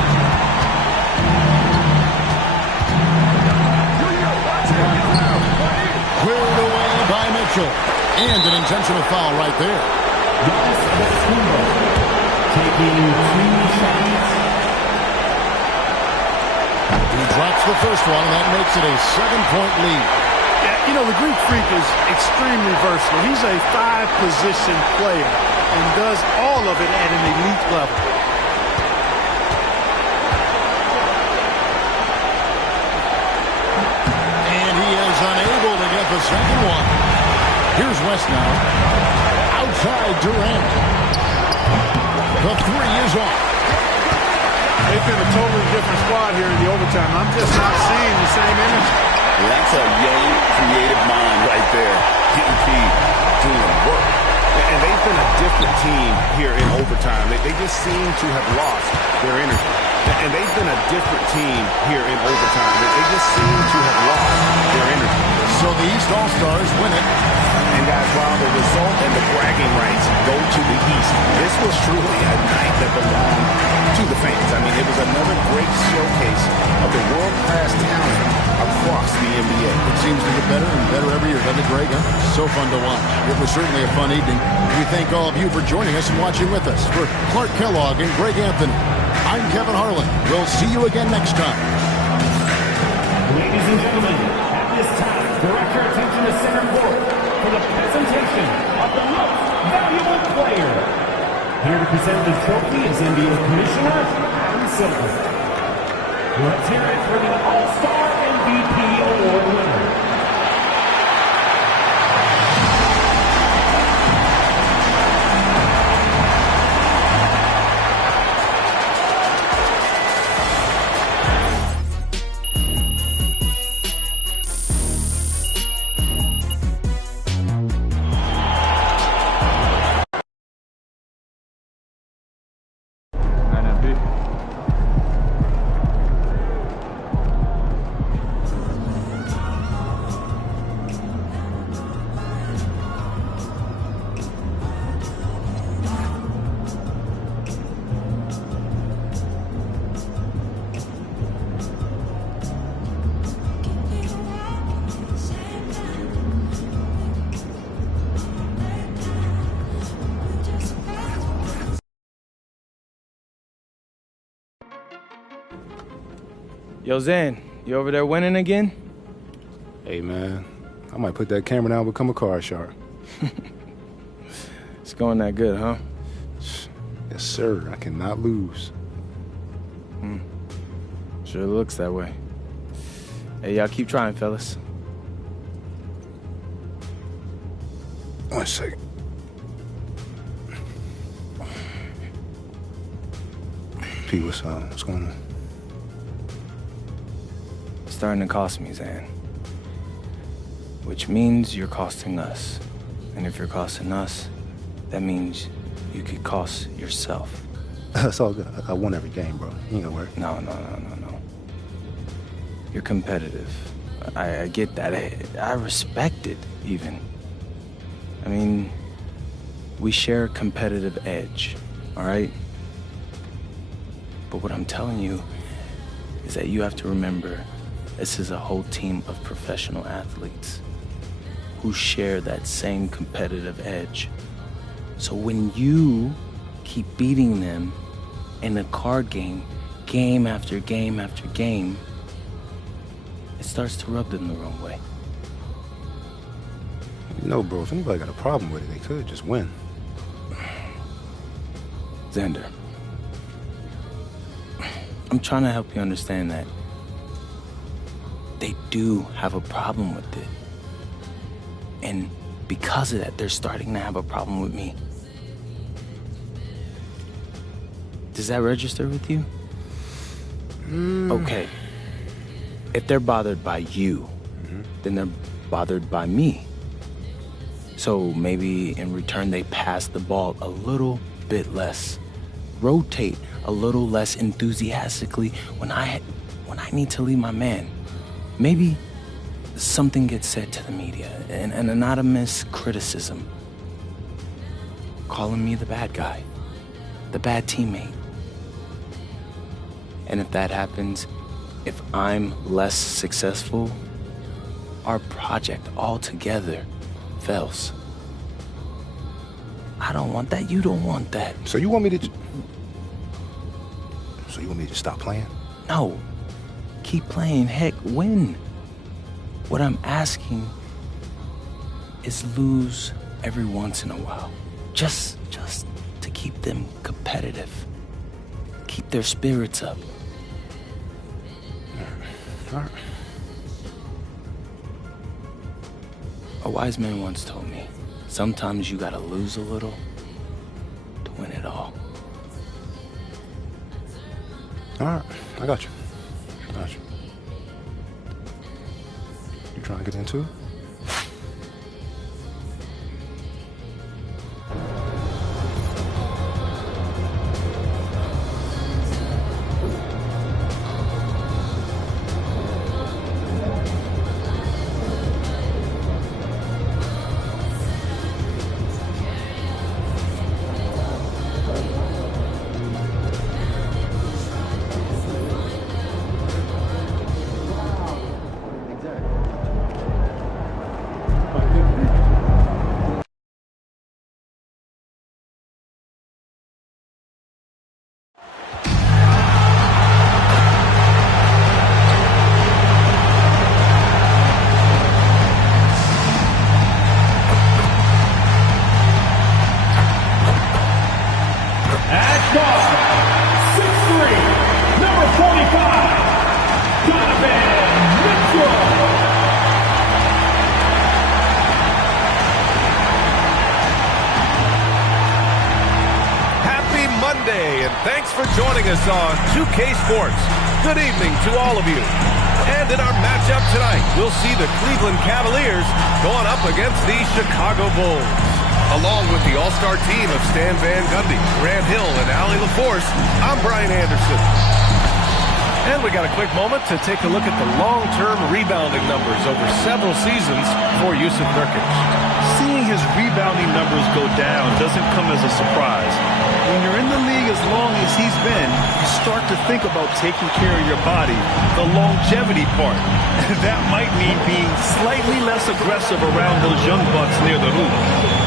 Cleared away by Mitchell. And an intentional foul right there. Taking 2 shots. He drops the first one, and that makes it a 7-point lead. Yeah, you know, the Greek Freak is extremely versatile. He's a 5-position player and does all of it at an elite level. Unable to get the second one. Here's West now. Outside Durant. The 3 is off. They've been a totally different squad here in the overtime. I'm just not seeing the same energy. That's a young, creative mind right there. MP doing work. And they've been a different team here in overtime. They just seem to have lost their energy. And they've been a different team here in overtime. They just seem to have lost their energy. So the East All-Stars win it. And guys, while the result and the bragging rights go to the East, this was truly a night that belonged to the fans. I mean, it was another great showcase of the world-class talent across the NBA. It seems to get better and better every year, doesn't it, Greg? So fun to watch. It was certainly a fun evening. We thank all of you for joining us and watching with us. For Clark Kellogg and Greg Anthony, I'm Kevin Harlan. We'll see you again next time. Ladies and gentlemen, at this time, direct your attention to center court for the presentation of the most valuable player. Here to present the trophy is NBA Commissioner Adam Silver. Let's hear it for the All-Star MVP Award winner. Yo, Zan, you over there winning again? Hey, man, I might put that camera down and become a car shark. It's going that good, huh? Yes, sir. I cannot lose. Sure looks that way. Hey, y'all keep trying, fellas. 1 second. P, what's going on? It's starting to cost me, Zan. Which means you're costing us. And if you're costing us, that means you could cost yourself. It's all good. I won every game, bro. You ain't gonna worry. No. You're competitive. I get that. I respect it, even. I mean, we share a competitive edge, all right? But what I'm telling you is that you have to remember this is a whole team of professional athletes who share that same competitive edge. So when you keep beating them in a card game, game after game after game, it starts to rub them the wrong way. No, bro, if anybody got a problem with it, they could just win. Xander, I'm trying to help you understand that they do have a problem with it. And because of that, they're starting to have a problem with me. Does that register with you? Okay. If they're bothered by you, then they're bothered by me. So maybe in return they pass the ball a little bit less. Rotate a little less enthusiastically when I need to leave my man. Maybe something gets said to the media, an anonymous criticism, calling me the bad guy, the bad teammate. And if that happens, if I'm less successful, our project altogether fails. I don't want that. You don't want that. So you want me to just stop playing? No. Keep playing. Heck, win. What I'm asking is lose every once in a while. Just to keep them competitive. Keep their spirits up. All right. A wise man once told me, sometimes you gotta lose a little to win it all. All right, I got you. You trying to get into it? Joining us on 2K Sports. Good evening to all of you. And in our matchup tonight, we'll see the Cleveland Cavaliers going up against the Chicago Bulls. Along with the all-star team of Stan Van Gundy, Grant Hill, and Allie LaForce, I'm Brian Anderson. And we got a quick moment to take a look at the long-term rebounding numbers over several seasons for Jusuf Nurkic. Seeing his rebounding numbers go down doesn't come as a surprise. When you're in the league as long as he's been, you start to think about taking care of your body, the longevity part. That might mean being slightly less aggressive around those young bucks near the hoop.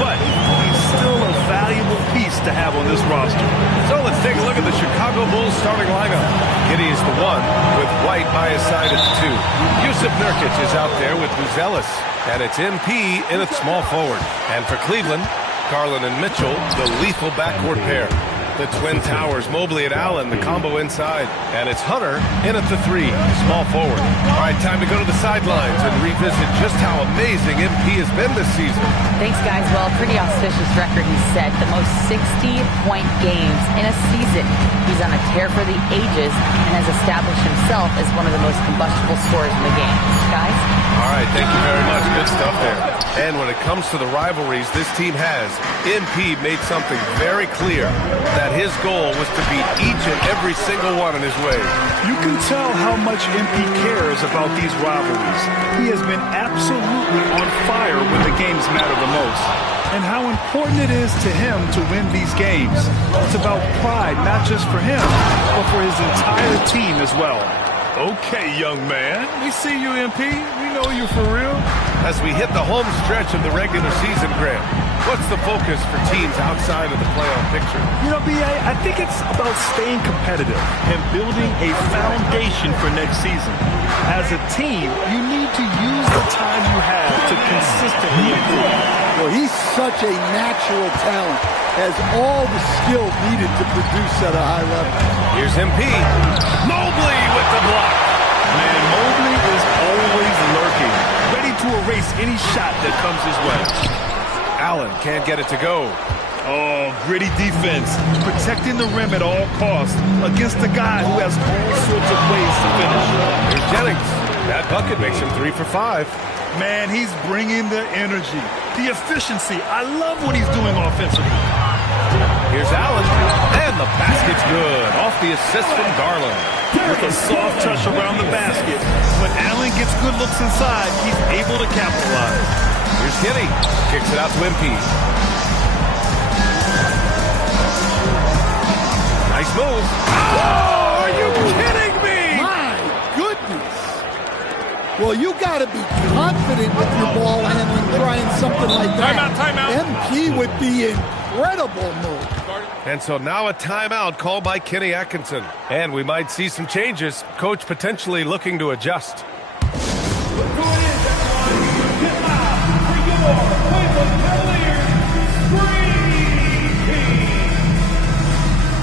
But he's still a valuable piece to have on this roster. So let's take a look at the Chicago Bulls starting lineup. Giddey is the one, with White by his side at the two. Jusuf Nurkic is out there with Buzelis, and it's MP in at small forward. And for Cleveland, Garland and Mitchell, the lethal backcourt pair. The Twin Towers, Mobley and Allen, the combo inside. And it's Hunter in at the 3, small forward. All right, time to go to the sidelines and revisit just how amazing MP has been this season. Thanks, guys. Well, pretty auspicious record he set. The most 60-point games in a season. He's on a tear for the ages and has established himself as one of the most combustible scorers in the game. Guys? All right, thank you very much. Good stuff there. And when it comes to the rivalries this team has, MP made something very clear, that his goal was to beat each and every single one in his way. You can tell how much MP cares about these rivalries. He has been absolutely on fire when the games matter the most. And how important it is to him to win these games. It's about pride, not just for him, but for his entire team as well. Okay, young man. We see you, MP. We know you for real. As we hit the home stretch of the regular season, Grant, what's the focus for teams outside of the playoff picture? You know, B.A., I think it's about staying competitive and building a foundation for next season. As a team, you need to use the time you have to consistently improve. Well, he's such a natural talent, has all the skill needed to produce at a high level. Here's MP. Mobley with the block. Man, Mobley is always lurking, ready to erase any shot that comes his way. Allen can't get it to go. Oh, gritty defense, protecting the rim at all costs against a guy who has all sorts of ways to finish. Here's Jennings. That bucket makes him 3 for 5. Man, he's bringing the energy, the efficiency. I love what he's doing offensively. Here's Allen, and the basket's good. Off the assist from Garland. With a soft touch around the basket. When Allen gets good looks inside, he's able to capitalize. Here's Giddey. Kicks it out to MP. Nice move. Oh, are you kidding me? My goodness. Well, you got to be confident with your ball handling trying something like that. Timeout. MP would be incredible move. And so now a timeout called by Kenny Atkinson. And we might see some changes. Coach potentially looking to adjust.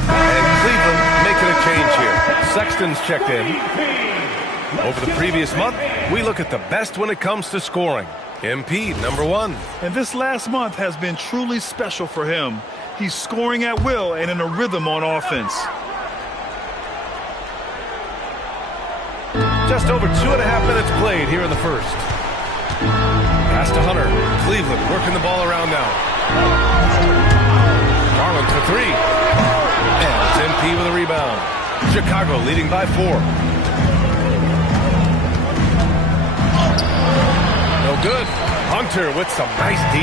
And Cleveland making a change here. Sexton's checked in. Over the previous month, we look at the best when it comes to scoring. MP, number 1. And this last month has been truly special for him. He's scoring at will and in a rhythm on offense. Just over 2.5 minutes played here in the first. Pass to Hunter. Cleveland working the ball around now. Garland for 3. And it's MP with a rebound. Chicago leading by 4. No good. Hunter with some nice D.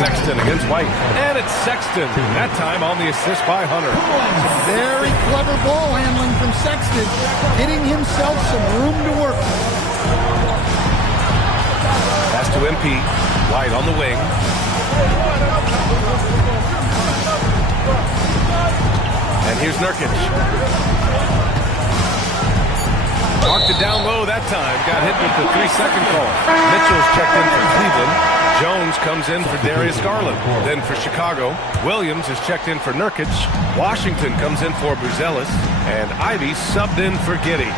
Sexton against White. And it's Sexton. That time on the assist by Hunter. Very clever ball handling from Sexton. Getting himself some room to work. Pass to MP. White on the wing. And here's Nurkic. Marked it down low that time. Got hit with the 3-second call. Mitchell's checked in for Cleveland. Jones comes in for Darius Garland. Then for Chicago, Williams is checked in for Nurkic. Washington comes in for Bruzelis. And Ivy subbed in for Giddey.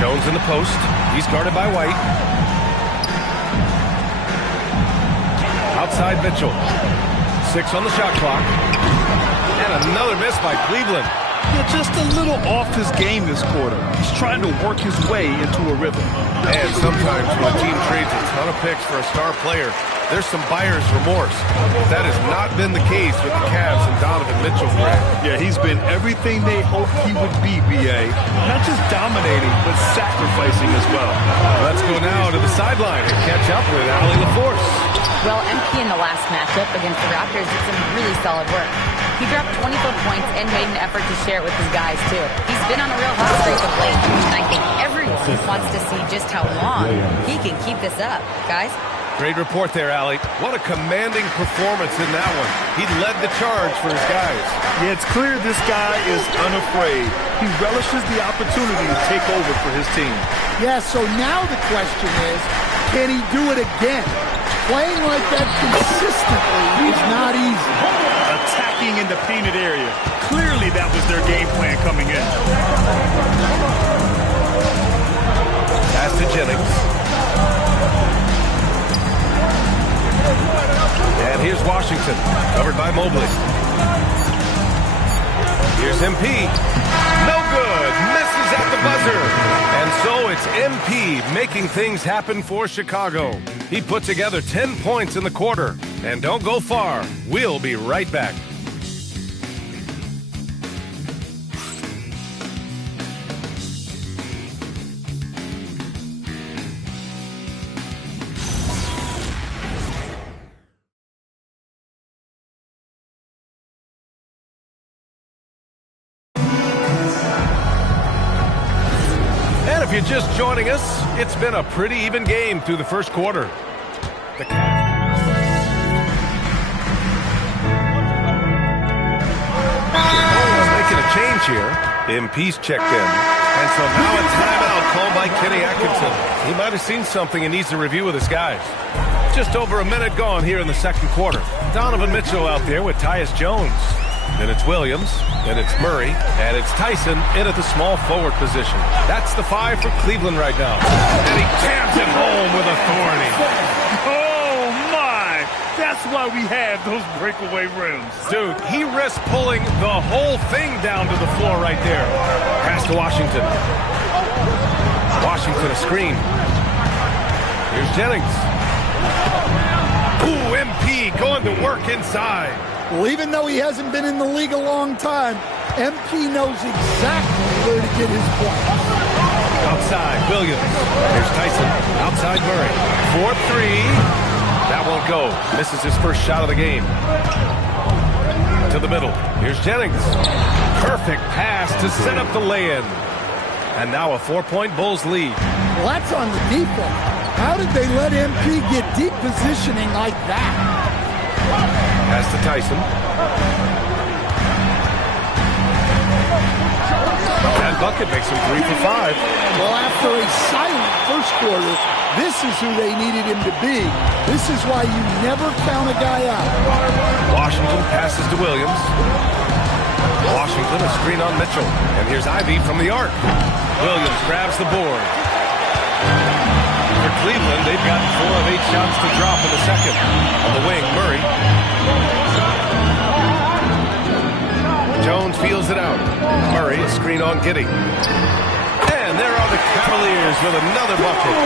Jones in the post. He's guarded by White. Outside Mitchell. 6 on the shot clock. And another miss by Cleveland. Yeah, just a little off his game this quarter. He's trying to work his way into a rhythm. And sometimes when a team trades a ton of picks for a star player, there's some buyer's remorse. That has not been the case with the Cavs and Donovan Mitchell. Yeah, he's been everything they hoped he would be, B.A. Not just dominating, but sacrificing as well. Let's go now to the sideline and catch up with Allie LaForce. Well, MP in the last matchup against the Raptors did some really solid work. He dropped 24 points and made an effort to share it with his guys, too. He's been on a real hot streak of late, and I think everyone wants to see just how long he can keep this up. Guys? Great report there, Allie. What a commanding performance in that one. He led the charge for his guys. Yeah, it's clear this guy is unafraid. He relishes the opportunity to take over for his team. Yeah, so now the question is, can he do it again? Playing like that consistently is not easy. Attacking in the painted area. Clearly that was their game plan coming in. Pass to Jennings. And here's Washington, covered by Mobley. Here's MP. No good. Misses at the buzzer. And so it's MP making things happen for Chicago. He put together 10 points in the quarter. And don't go far. We'll be right back. If you're just joining us, it's been a pretty even game through the first quarter. The making a change here. MP's checked in. And so now a timeout called by Kenny Atkinson. He might have seen something and needs to review with his guys. Just over a minute gone here in the second quarter. Donovan Mitchell out there with Tyus Jones. Then it's Williams, then it's Murray, and it's Tyson in at the small forward position. That's the 5 for Cleveland right now. And he jams it home with authority. Oh, my! That's why we have those breakaway rims. Dude, he risks pulling the whole thing down to the floor right there. Pass to Washington. Washington a screen. Here's Jennings. Ooh, MP going to work inside. Well, even though he hasn't been in the league a long time, MP knows exactly where to get his points. Outside, Williams. Here's Tyson. Outside Murray. 4-3. That won't go. Misses his first shot of the game. To the middle. Here's Jennings. Perfect pass to set up the lay-in. And now a 4-point Bulls lead. Well, that's on the defense. How did they let MP get deep positioning like that? Pass to Tyson. And bucket makes him 3 for 5. Well, after a silent first quarter, this is who they needed him to be. This is why you never count a guy out. Washington passes to Williams. Washington a screen on Mitchell. And here's Ivy from the arc. Williams grabs the board. For Cleveland, they've gotten 4 of 8 shots to drop in the second. On the wing, Murray. Jones feels it out. Murray, a screen on Giddey. And there are the Cavaliers with another bucket.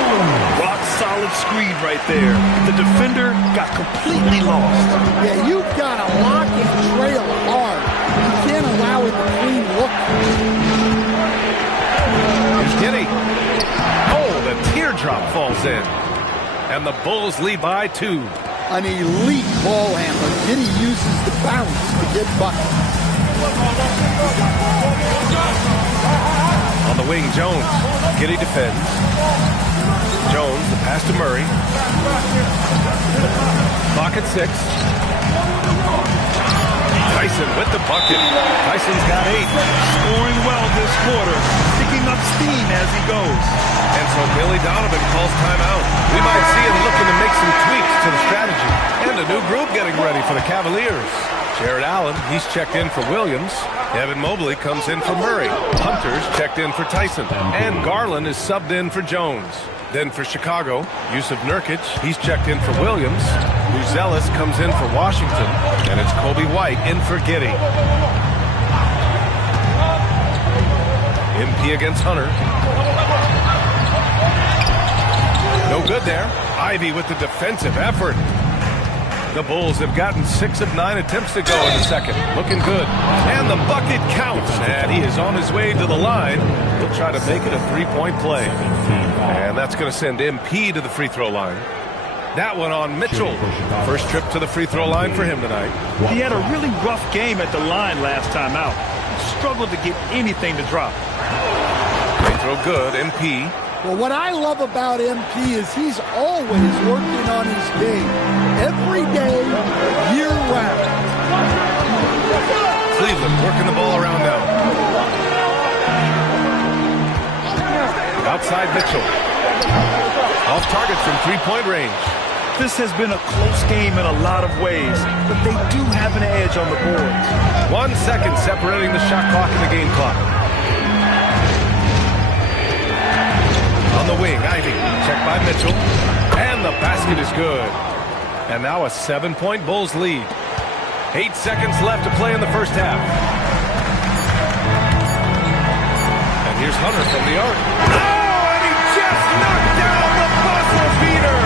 Rock solid screen right there. The defender got completely lost. Yeah, you've got to lock and trail hard. You can't allow it to clean look. Here's Giddey. Oh, the teardrop falls in. And the Bulls lead by 2. An elite ball handler. Giddey uses the bounce to get buckets. On the wing, Jones. Giddey defends. Jones, the pass to Murray. Clock at 6. Tyson with the bucket. Tyson's got 8. Scoring well this quarter. Picking up steam as he goes. And so Billy Donovan calls timeout. We might see him looking to make some tweaks to the strategy. And a new group getting ready for the Cavaliers. Jared Allen, he's checked in for Williams. Evan Mobley comes in for Murray. Hunter's checked in for Tyson. And Garland is subbed in for Jones. Then for Chicago, Yusuf Nurkic, he's checked in for Williams. Buzelis comes in for Washington. And it's Kobe White in for Giddey. MP against Hunter. No good there. Ivy with the defensive effort. The Bulls have gotten 6 of 9 attempts to go in the second. Looking good. And the bucket counts. And he is on his way to the line. He'll try to make it a 3-point play. And that's going to send MP to the free throw line. That one on Mitchell. First trip to the free throw line for him tonight. He had a really rough game at the line last time out. Struggled to get anything to drop. Free throw good. MP. Well, what I love about MP is he's always working on his game. Every day, year-round. Cleveland working the ball around now. Outside Mitchell. Off target from three-point range. This has been a close game in a lot of ways, but they do have an edge on the boards. 1 second separating the shot clock and the game clock. On the wing, Ivy. Checked by Mitchell. And the basket is good. And now a 7-point Bulls lead. 8 seconds left to play in the first half. And here's Hunter from the arc. Oh, and he just knocked down the buzzer beater.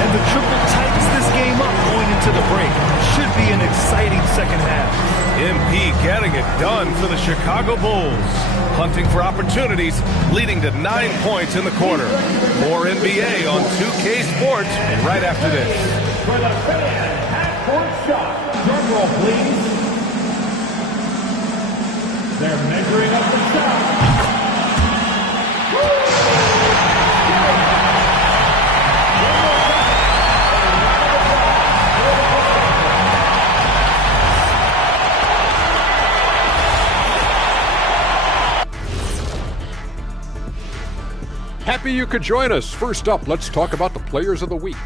And the triple tightens this game up going into the break. Should be an exciting second half. MP getting it done for the Chicago Bulls. Hunting for opportunities, leading to 9 points in the quarter. More NBA on 2K Sports right after this. For the fan half-court shot. Drum roll, please. They're measuring up the shot. Happy you could join us. First up, let's talk about the players of the week.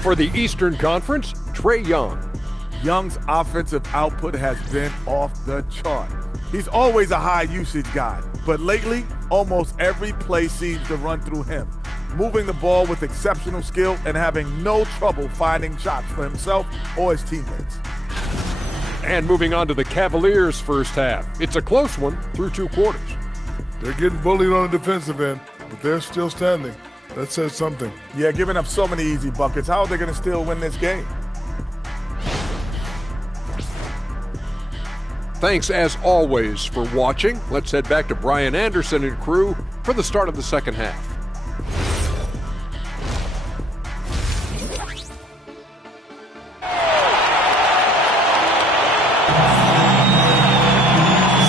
For the Eastern Conference, Trae Young. Young's offensive output has been off the chart. He's always a high usage guy, but lately, almost every play seems to run through him, moving the ball with exceptional skill and having no trouble finding shots for himself or his teammates. And moving on to the Cavaliers' first half. It's a close one through 2 quarters. They're getting bullied on the defensive end, but they're still standing. That says something. Yeah, giving up so many easy buckets. How are they going to still win this game? Thanks, as always, for watching. Let's head back to Brian Anderson and crew for the start of the second half.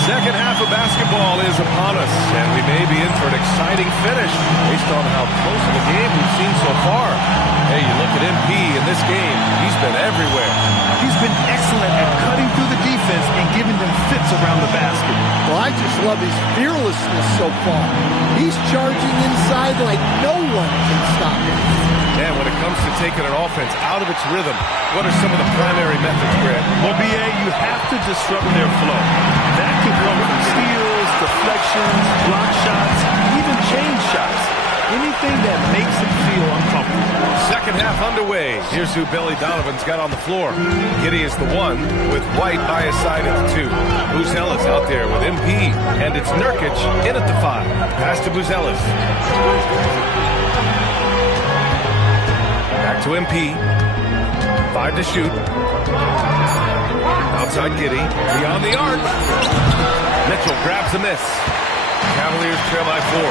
Second half of basketball is upon us, and we may be in for an exciting finish based on how close of a game we've seen so far. Hey, you look at MP in this game, he's been everywhere. He's been excellent at cutting through the defense and giving them fits around the basket. Well, I just love his fearlessness so far. He's charging inside like no one can stop him. And when it comes to taking an offense out of its rhythm, what are some of the primary methods, Grant? Well, BA, you have to disrupt their flow. That can come from steals, deflections, block shots, even change shots. Anything that makes him feel uncomfortable. Second half underway. Here's who Billy Donovan's got on the floor. Giddey is the 1, with White by his side at the 2. Buzelis out there with MP, and it's Nurkic in at the 5. Pass to Buzelis. Back to MP. 5 to shoot. Outside Giddey. Beyond the arc. Mitchell grabs a miss. Cavaliers trail by 4.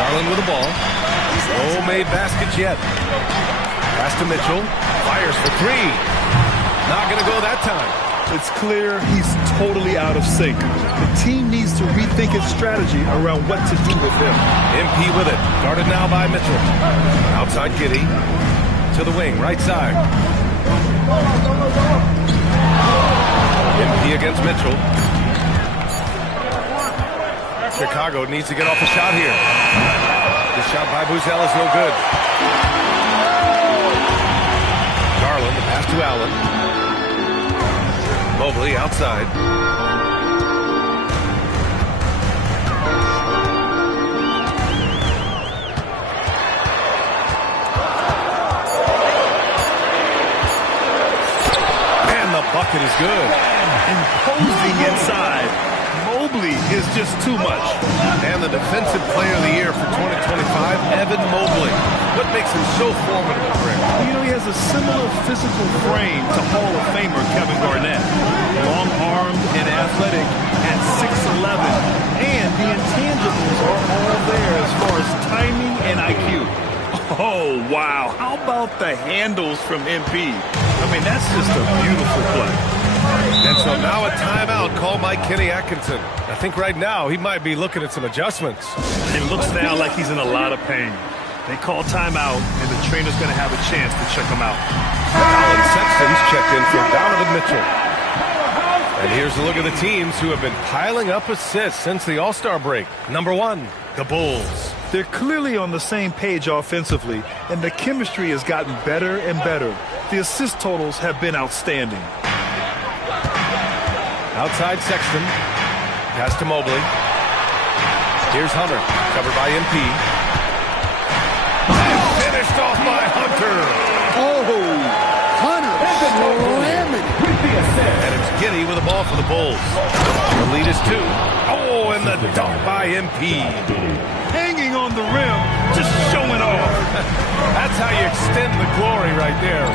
Garland with the ball. No made baskets yet. Pass to Mitchell. Fires for 3. Not going to go that time. It's clear he's totally out of sync. The team needs to rethink its strategy around what to do with him. MP with it. Guarded now by Mitchell. Outside Giddey. To the wing, right side. MP against Mitchell. Chicago needs to get off a shot here. The shot by Buzelis, no good. Garland, the pass to Allen. Mobley outside. And the bucket is good. Imposing inside. Mobley is just too much. And the Defensive Player of the Year for 2025, Evan Mobley. What makes him so formidable, Rick? You know, he has a similar physical frame to Hall of Famer Kevin Garnett. Long-armed and athletic at 6'11". And the intangibles are all there as far as timing and IQ. Oh, wow. How about the handles from MP? I mean, that's just a beautiful play. And so now a timeout call ball by Kenny Atkinson. I think right now he might be looking at some adjustments. It looks now like he's in a lot of pain. They call timeout, and the trainer's going to have a chance to check him out. Colin Sexton's checked in for Donovan Mitchell. And here's a look at the teams who have been piling up assists since the All-Star break. Number 1, the Bulls. They're clearly on the same page offensively, and the chemistry has gotten better and better. The assist totals have been outstanding. Outside Sexton. Pass to Mobley. Here's Hunter, covered by MP. And finished off by Hunter. Oh, Hunter slammed it. And it's Giddey with the ball for the Bulls. The lead is 2. Oh, and the dunk by MP. Hanging on the rim, just showing off. That's how you extend the glory right there.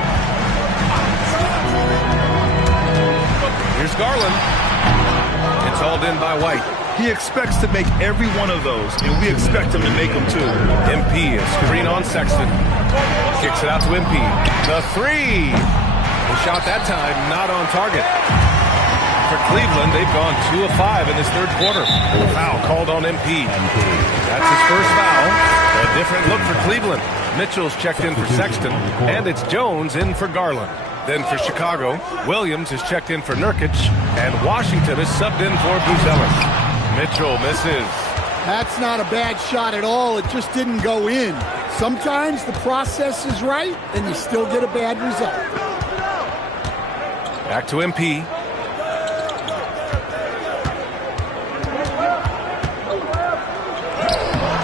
Here's Garland. It's hauled in by White. He expects to make every one of those, and we expect him to make them too. MP is screen on Sexton. Kicks it out to MP. The 3. The shot that time not on target. For Cleveland, they've gone 2 of 5 in this third quarter. A foul called on MP. That's his first foul. A different look for Cleveland. Mitchell's checked in for Sexton, and it's Jones in for Garland. Then for Chicago, Williams is checked in for Nurkic, and Washington is subbed in for Buzelis. Mitchell misses. That's not a bad shot at all. It just didn't go in. Sometimes the process is right, and you still get a bad result. Back to MP.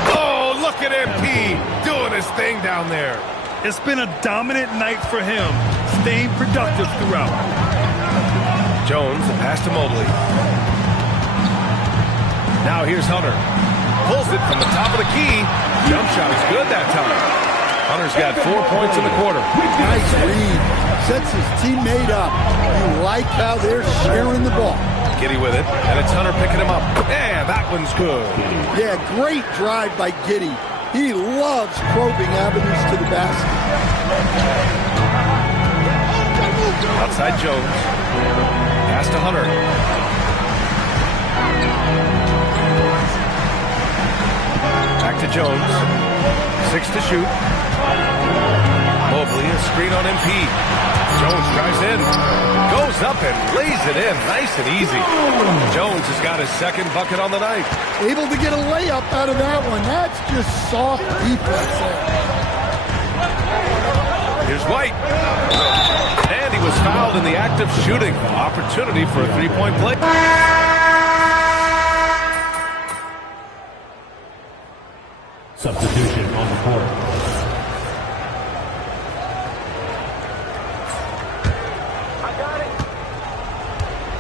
Oh, look at MP doing his thing down there. It's been a dominant night for him, staying productive throughout. Jones, a pass to Mobley. Now here's Hunter. Pulls it from the top of the key. Jump shot is good that time. Hunter's got 4 points in the quarter. Nice read. Sets his teammate up. You like how they're sharing the ball. Giddey with it, and it's Hunter picking him up. Yeah, that one's good. Yeah, great drive by Giddey. He loves probing avenues to the basket. Outside Jones. Pass to Hunter. Back to Jones. 6 to shoot. Mobley, a screen on MP. Jones drives in. Goes up and lays it in. Nice and easy. Jones has got his second bucket on the night. Able to get a layup out of that one. That's just soft defense. Here's White. And he was fouled in the act of shooting. Opportunity for a three-point play. Substitution on the court.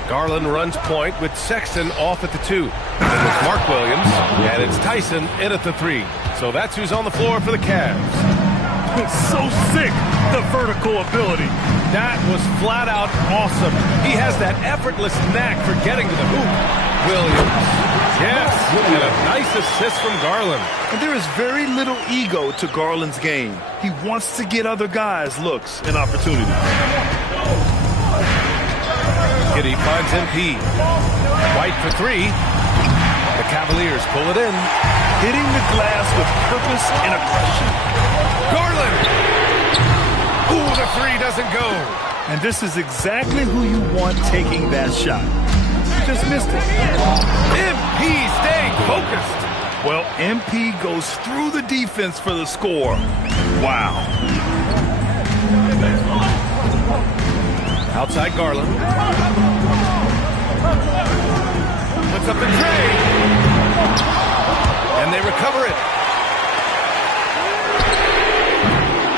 Garland runs point with Sexton off at the 2. And it's Mark Williams, and it's Tyson in at the 3. So that's who's on the floor for the Cavs. So sick, the vertical ability. That was flat out awesome. He has that effortless knack for getting to the hoop. Williams. Yes, and a nice assist from Garland. And there is very little ego to Garland's game. He wants to get other guys looks and opportunities. Giddey finds MP. White for 3. The Cavaliers pull it in. Hitting the glass with purpose and aggression. Garland! Ooh, the 3 doesn't go. And this is exactly who you want taking that shot. You just missed it. MP staying focused. Well, MP goes through the defense for the score. Wow. Outside Garland. Puts up the tray. And they recover it.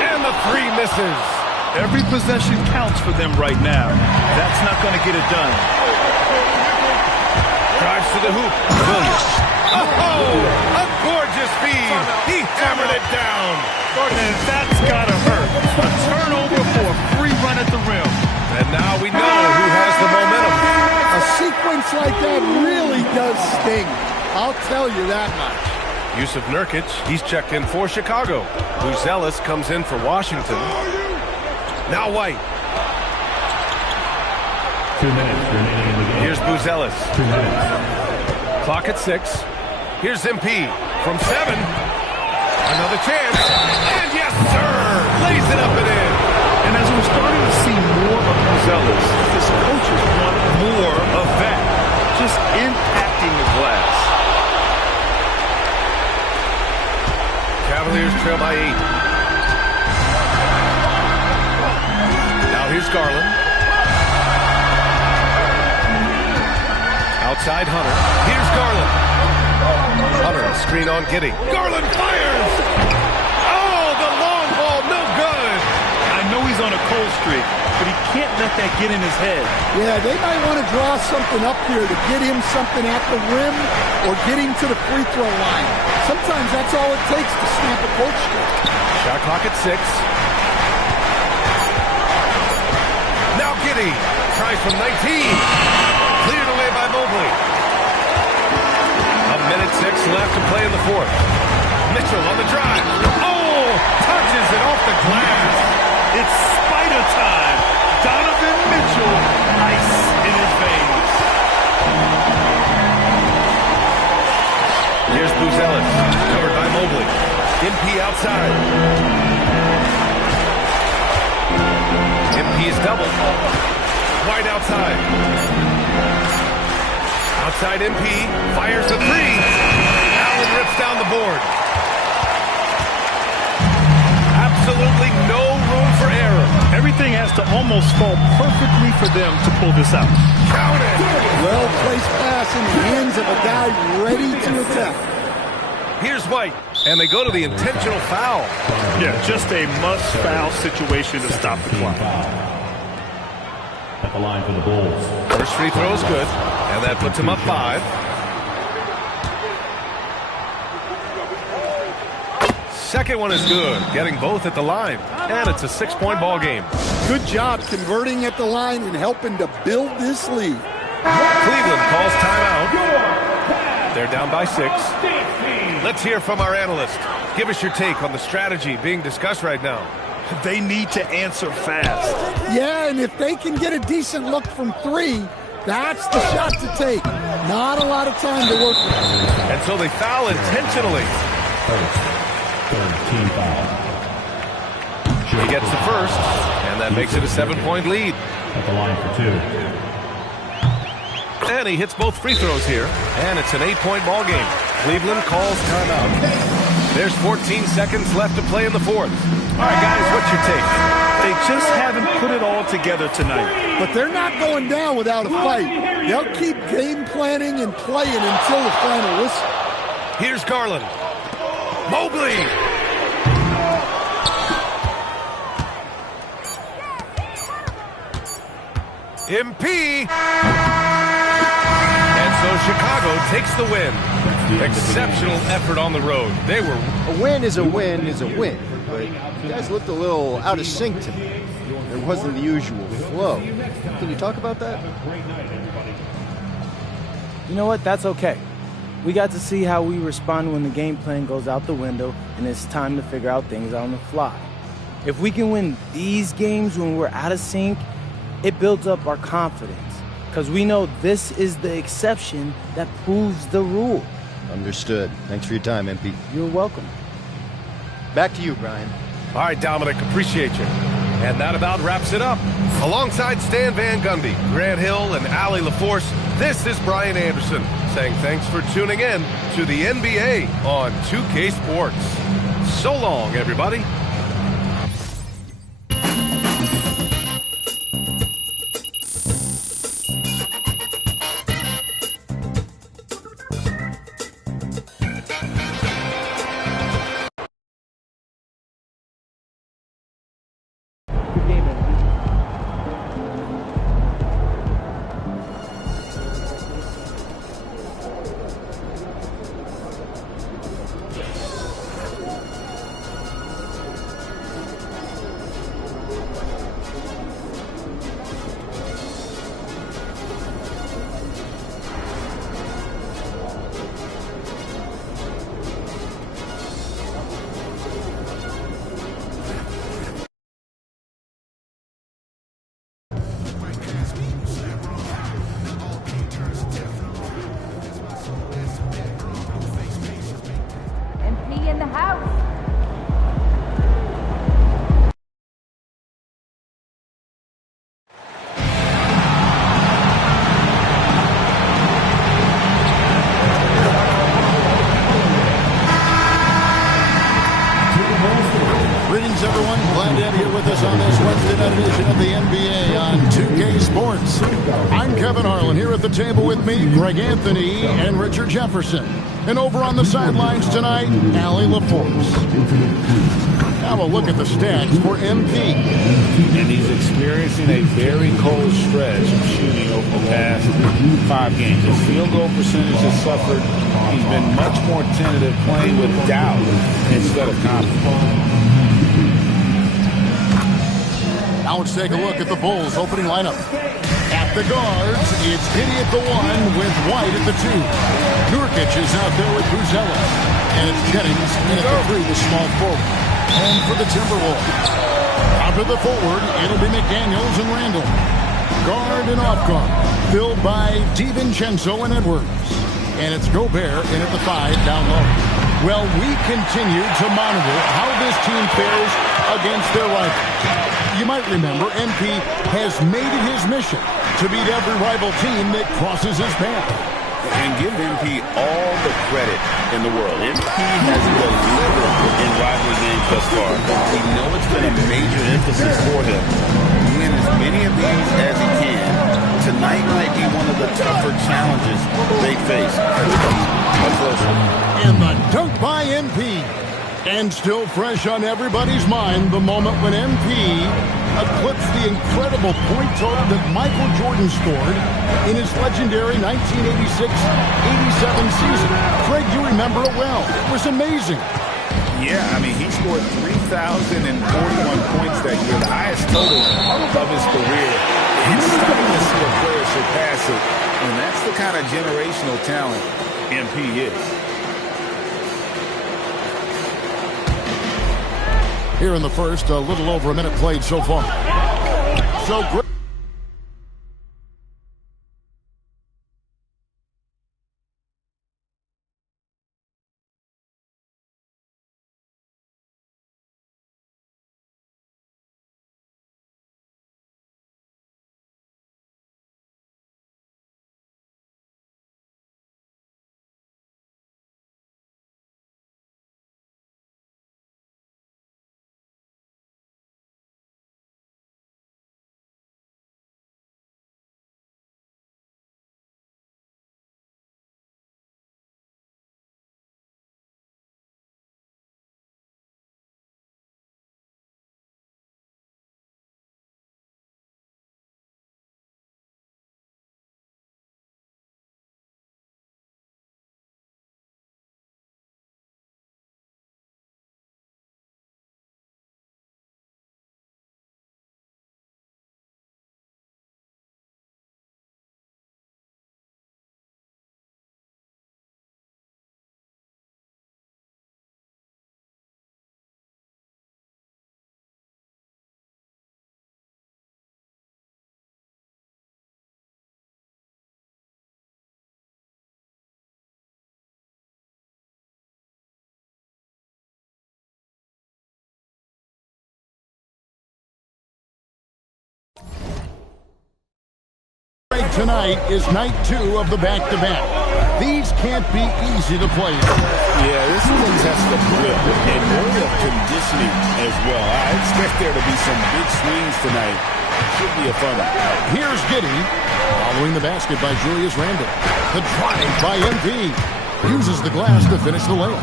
And the 3 misses. Every possession counts for them right now. That's not going to get it done. Drives to the hoop. Williams. Oh, a gorgeous feed. He hammered it down. And that's got to hurt. A turnover for a free run at the rim. And now we know who has the momentum. A sequence like that really does sting. I'll tell you that much. Yusuf Nurkic, he's checked in for Chicago. Buzelis comes in for Washington. Now White. 2 minutes remaining in the game. Here's Buzelis. Clock at 6. Here's MP from 7. Another chance. And yes, sir! Lays it up and in. And as we're starting to see more of Buzelis, his coaches want more of that. Just impacting the glass. Cavaliers trail by 8. Now here's Garland. Outside Hunter. Here's Garland. Hunter, screen on Giddey. Garland fires! Oh, the long ball, no good! I know he's on a cold streak, but he can't let that get in his head. Yeah, they might want to draw something up here to get him something at the rim or get him to the free throw line. Sometimes that's all it takes to snap a cold streak. Shot clock at 6. Now Giddey tries from 19. Cleared away by Mobley. 1:06 left to play in the 4th. Mitchell on the drive. Oh! Touches it off the glass. It's spider time. Donovan Mitchell, ice in his veins. Here's Buzelis, covered by Mobley. MP outside. MP is doubled. White outside. Outside MP, fires a 3. Allen rips down the board. Absolutely no room for error. Everything has to almost fall perfectly for them to pull this out. Count it! Well-placed pass in the hands of a guy ready to attack. Here's White, and they go to the intentional foul. Yeah, just a must-foul situation to stop the clock. At the line for the Bulls. First free throw is good, and that puts him up 5. Second one is good, getting both at the line, and it's a 6-point ball game. Good job converting at the line and helping to build this lead. Cleveland calls timeout. They're down by 6. Let's hear from our analyst. Give us your take on the strategy being discussed right now. They need to answer fast. Yeah, and if they can get a decent look from 3, that's the shot to take. Not a lot of time to work with. And so they foul intentionally. Team foul. He gets the first, and that makes it a 7-point lead. At the line for 2. And he hits both free throws here, and it's an 8-point ball game. Cleveland calls timeout. There's 14 seconds left to play in the 4th. All right, guys, what's your take? They just haven't put it all together tonight. But they're not going down without a fight. They'll keep game planning and playing until the final whistle. Here's Garland. Mobley. MP. And so Chicago takes the win. Exceptional effort on the road. They were... A win is a win is a win. But you guys looked a little out of sync today. There wasn't the usual flow. Can you talk about that? You know what? That's okay. We got to see how we respond when the game plan goes out the window and it's time to figure out things on the fly. If we can win these games when we're out of sync, it builds up our confidence. Because we know this is the exception that proves the rule. Understood. Thanks for your time, MP. You're welcome. Back to you, Brian. All right, Dominic, appreciate you. And that about wraps it up. Alongside Stan Van Gundy, Grant Hill, and Allie LaForce, this is Brian Anderson saying thanks for tuning in to the NBA on 2K Sports. So long, everybody. the table with me, Greg Anthony and Richard Jefferson. And over on the sidelines tonight, Allie LaForce. Now a look at the stats for MP. And he's experiencing a very cold stretch of shooting over the past 5 games. His field goal percentage has suffered. He's been much more tentative, playing with doubt instead of confidence. Now let's take a look at the Bulls' opening lineup. At the guards, it's Giddey at the 1 with White at the 2. Nurkic is out there with Buzella. And it's Jennings in at the 3, the small forward. And for the Timberwolves, out to the forward, it'll be McDaniels and Randall. Guard and off guard, filled by DiVincenzo and Edwards. And it's Gobert in at the 5, down low. Well, we continue to monitor how this team fares against their rivals. You might remember MP has made it his mission to beat every rival team that crosses his path. And give MP all the credit in the world. MP has delivered in rivalry games thus far. We know it's been a major emphasis for him. Win as many of these as he can. Tonight might be one of the tougher challenges they face. And the dunk by MP. And still fresh on everybody's mind, the moment when MP eclipsed the incredible point total that Michael Jordan scored in his legendary 1986-87 season. Craig, you remember it well. It was amazing. Yeah, I mean, he scored 3,041 points that year, the highest total of his career. It's starting to see a player surpass it, and that's the kind of generational talent MP is. Here in the first, a little over a minute played so far. So great. Tonight is night 2 of the back-to-back. These can't be easy to play. Yeah, this is a test of grip and more of conditioning as well. I expect there to be some big swings tonight. Should be a fun one. Here's Giddey, following the basket by Julius Randle. The drive by MP. Uses the glass to finish the layup.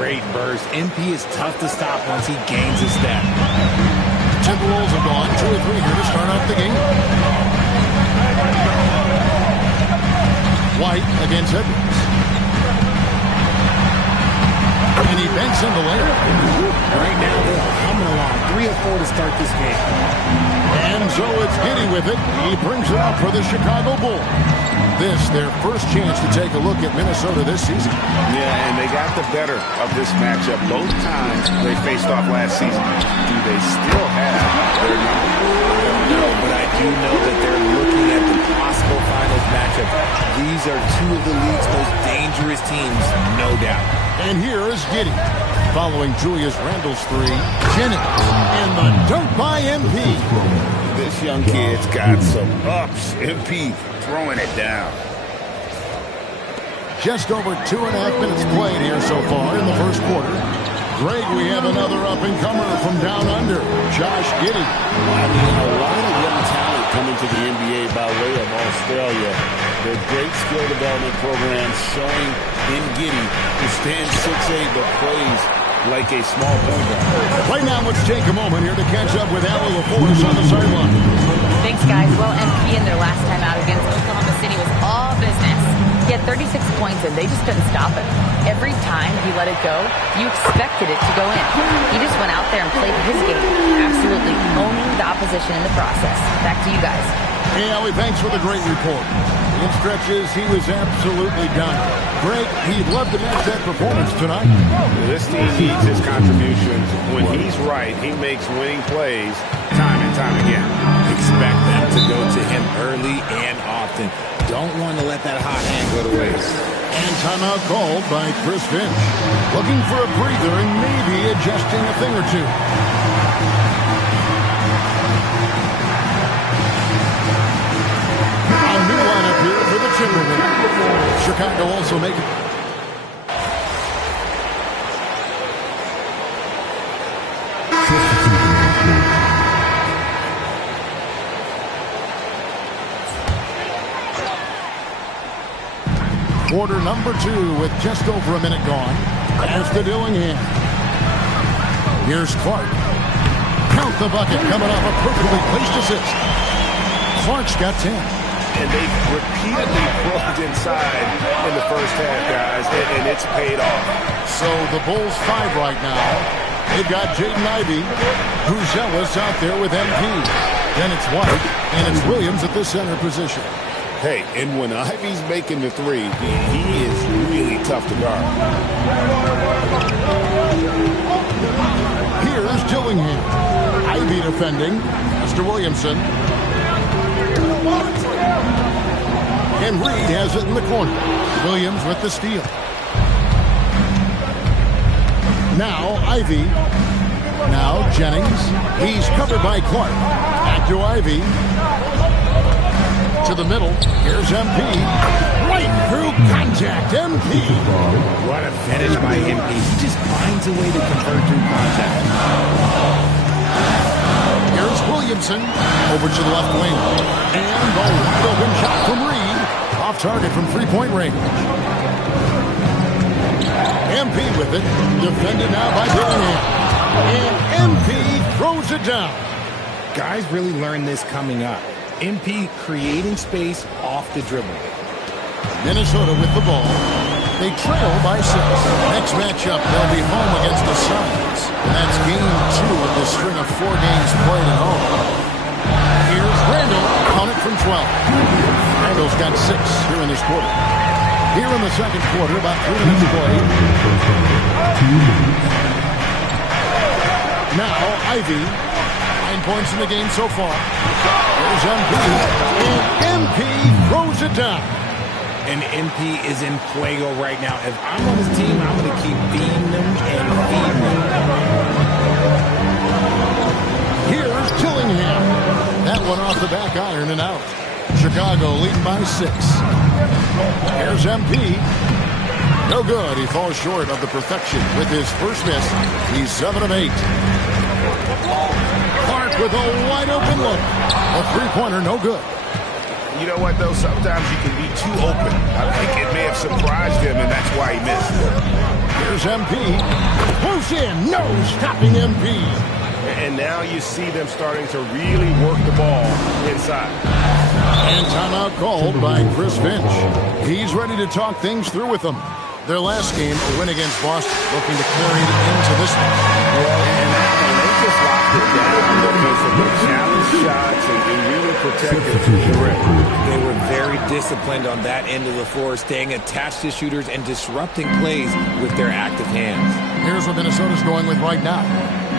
Great burst. MP is tough to stop once he gains a step. Timberwolves have gone 2 or 3 here to start off the game. White against Edwards. And he banks in the layup. Right now they're coming along. 3 or 4 to start this game. And so it's Giddey with it. He brings it up for the Chicago Bulls. This, their first chance to take a look at Minnesota this season. Yeah, and they got the better of this matchup both times they faced off last season. Do they still have their number? I don't know, but I do know that they're looking at the possible finals matchup. These are 2 of the league's most dangerous teams, no doubt. And here is Giddey. Following Julius Randle's 3, Jennings. And the dunk by MP. This young kid's got some ups. MP throwing it down. Just over 2.5 minutes played here so far in the first quarter. Greg, we have another up-and-comer from down under, Josh Giddey. I mean, a lot of young talent coming to the NBA by way of Australia. Their great skill development program showing in Giddey, who stands 6'8", but plays like a small point guard. Right now, let's take a moment here to catch up with Allie LaForce on the sideline. Thanks, guys. Well, MP in their last time out against Oklahoma City was all business. He had 36 points, and they just couldn't stop him. Every time he let it go, you expected it to go in. He just went out there and played his game, absolutely owning the opposition in the process. Back to you guys. Hey, Allie, thanks for the great report. In stretches, he was absolutely done. Greg, he'd love to match that performance tonight. This team needs his contributions. When he's right, he makes winning plays time and time again. Expect them to go to him early and often. Don't want to let that hot hand go to waste. And timeout called by Chris Finch. Looking for a breather and maybe adjusting a thing or two. A new lineup here for the Timberwolves. Chicago also making... Quarter number 2 with just over a minute gone. Pass to Dillingham. Here's Clark. Count the bucket coming off a perfectly placed assist. Clark's got 10. And they've repeatedly broke inside in the first half, guys, and it's paid off. So the Bulls 5 right now. They've got Jaden Ivey, who's zealous out there with MP. Then it's White, and it's Williams at the center position. Hey, and when Ivy's making the three, he is really tough to guard. Here's Dillingham. Ivy defending. Mr. Williamson. And Reed has it in the corner. Williams with the steal. Now Ivy. Now Jennings. He's covered by Clark. Back to Ivy. To the middle. Here's MP. Right through contact. MP. What a finish by MP. He just finds a way to convert through contact. Here's Williamson. Over to the left wing. And the wide open shot from Reed. Off target from three-point range. MP with it. Defended now by Dillingham. And MP throws it down. Guys really learned this coming up. MP creating space off the dribble. Minnesota with the ball. They trail by 6. Next matchup, they'll be home against the Suns. And that's game 2 of the string of 4 games played at home. Here's Randall. Count it from 12. Randall's got 6 here in this quarter. Here in the second quarter, about 3 minutes played. Now, Ivy. 9 points in the game so far. There's MP. And MP throws it down. And MP is in fuego right now. If I'm on his team, I'm going to keep feeding them and feeding them. Here's Dillingham. That one off the back iron and out. Chicago leading by 6. Here's MP. No good. He falls short of the perfection with his first miss. He's 7 of 8. Clark with a wide open look. A three-pointer, no good. You know what, though? Sometimes you can be too open. I think it may have surprised him, and that's why he missed. Here's MP. Moves in. No stopping MP. And now you see them starting to really work the ball inside. And timeout called by Chris Finch. He's ready to talk things through with them. Their last game, a win against Boston, looking to carry it into this one. And they just locked it down defensively, challenged shots, and really protected the rim. They were very disciplined on that end of the floor, staying attached to shooters and disrupting plays with their active hands. Here's what Minnesota's going with right now.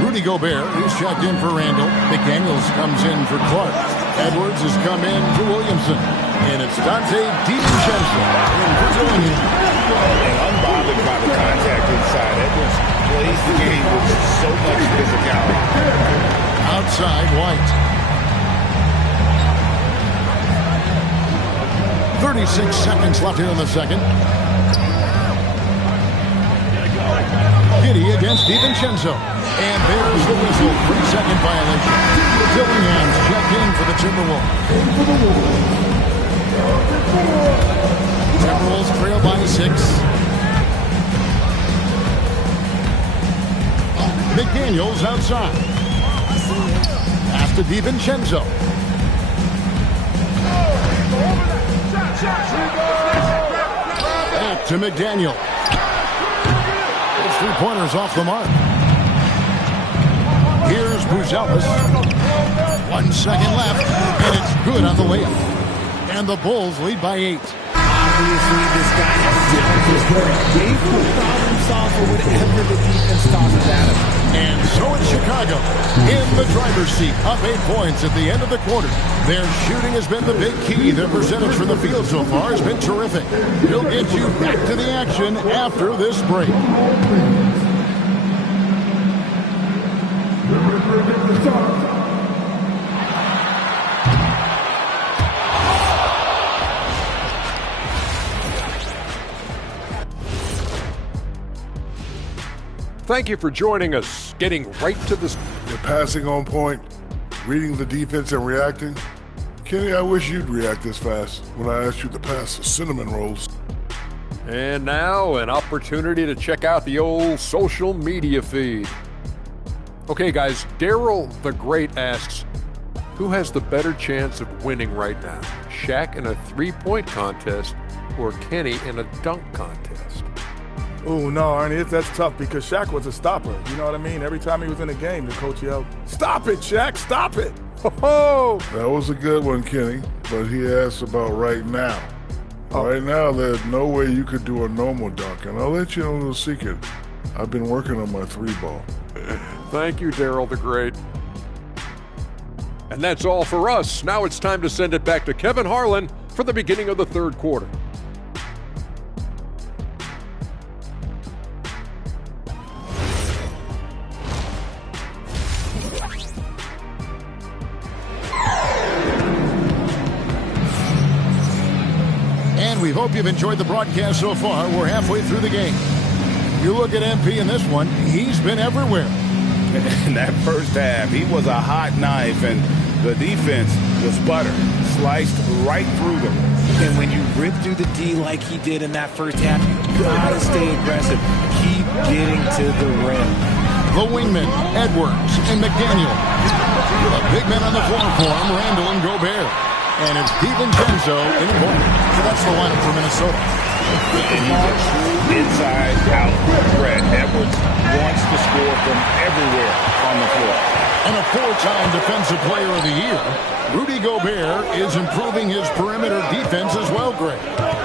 Rudy Gobert, he's checked in for Randall. McDaniels comes in for Clark. Edwards has come in for Williamson. And it's Dante DiVincenzo in for Dillingham. And unbothered by the contact inside, Edwards plays the game with so much physicality. Outside, White. 36 seconds left here in the second. Giddey against DiVincenzo. And there's the whistle. 3-second violation. the Dillinghams check in for the Timberwolves. Timberwolves trail by 6. McDaniels outside. Pass to DiVincenzo. Back to McDaniel. His three-pointers off the mark. Here's Buzelis. 1 second left, and it's good on the layup. And the Bulls lead by 8. Obviously, this guy has talent his work. They will problem solve for whatever the defense tosses at him. And so it's Chicago in the driver's seat, up 8 points at the end of the quarter. Their shooting has been the big key. Their percentage from the field so far has been terrific. We'll get you back to the action after this break. Thank you for joining us. Getting right to the... They're passing on point, reading the defense and reacting. Kenny, I wish you'd react this fast when I asked you to pass the cinnamon rolls. And now, an opportunity to check out the old social media feed. Okay, guys, Daryl the Great asks, who has the better chance of winning right now? Shaq in a three-point contest or Kenny in a dunk contest? Oh, no, Ernie, that's tough because Shaq was a stopper. You know what I mean? Every time he was in the game, the coach yelled, "Stop it, Shaq, stop it." Oh, that was a good one, Kenny, but he asked about right now. Right now, there's no way you could do a normal dunk, and I'll let you know the secret. I've been working on my 3-ball. Thank you, Daryl the Great. And that's all for us. Now it's time to send it back to Kevin Harlan for the beginning of the third quarter. We hope you've enjoyed the broadcast so far. We're halfway through the game. You look at MP in this one, he's been everywhere. In that first half, he was a hot knife, and the defense was butter, sliced right through them. And when you rip through the D like he did in that first half, you gotta stay aggressive. Keep getting to the rim. The wingmen, Edwards and McDaniel. The big men on the floor for him, Randall and Gobert. And it's DiVincenzo in the corner. So that's the lineup for Minnesota. And he's a true inside-out threat. Edwards wants to score from everywhere on the floor. And a 4-time Defensive Player of the Year, Rudy Gobert is improving his perimeter defense as well, Greg.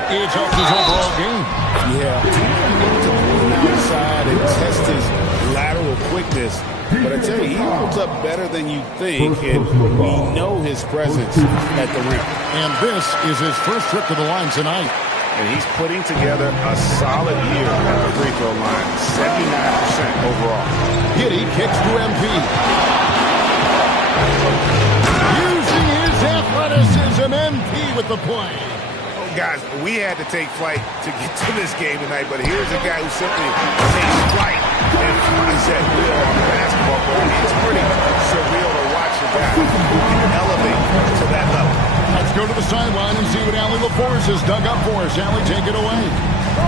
It's helped his overall game. Yeah, to pull him outside and test his lateral quickness. But I tell you, he holds up better than you think, and we know his presence at the rim. And this is his first trip to the line tonight. And he's putting together a solid year at the free throw line, 79% overall. Giddey kicks to MP. Using his athleticism, MP with the play. Oh, guys, we had to take flight to get to this game tonight, but here's a guy who simply takes flight and finds that wheel on the basketball court. It's pretty surreal to watch a guy who can elevate to that level. Let's go to the sideline and see what Allie LaForce has dug up for us. Allie, take it away.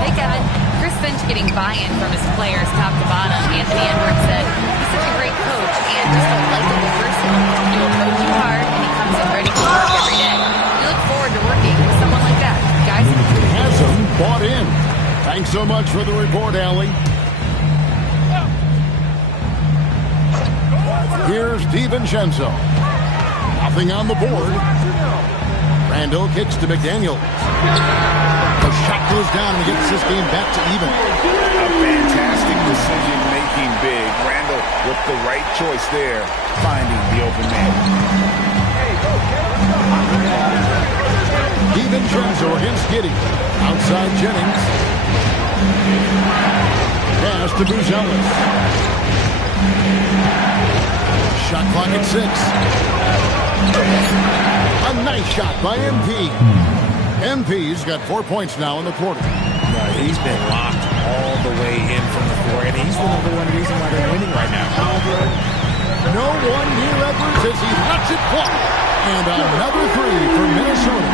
Hey, Kevin. Chris Finch getting buy-in from his players top to bottom. Anthony Edwards said he's such a great coach and just a likable person. He will coach you hard, and he comes in ready for work every day. We look forward to working with someone like that. Guys, has him bought in. Thanks so much for the report, Allie. Here's DiVincenzo. Nothing on the board. Randall kicks to McDaniel. The shot goes down and gets this game back to even. A fantastic decision-making big. Randall with the right choice there, finding the open man. DiVincenzo against Giddey. Outside Jennings. Pass to Buzelis. Shot clock at 6. A nice shot by MP. MP's got 4 points now in the quarter. He's been locked all the way in from the floor, and he's the #1 reason why they're winning right now. No one near Edwards as he lets it fly. And another three for Minnesota.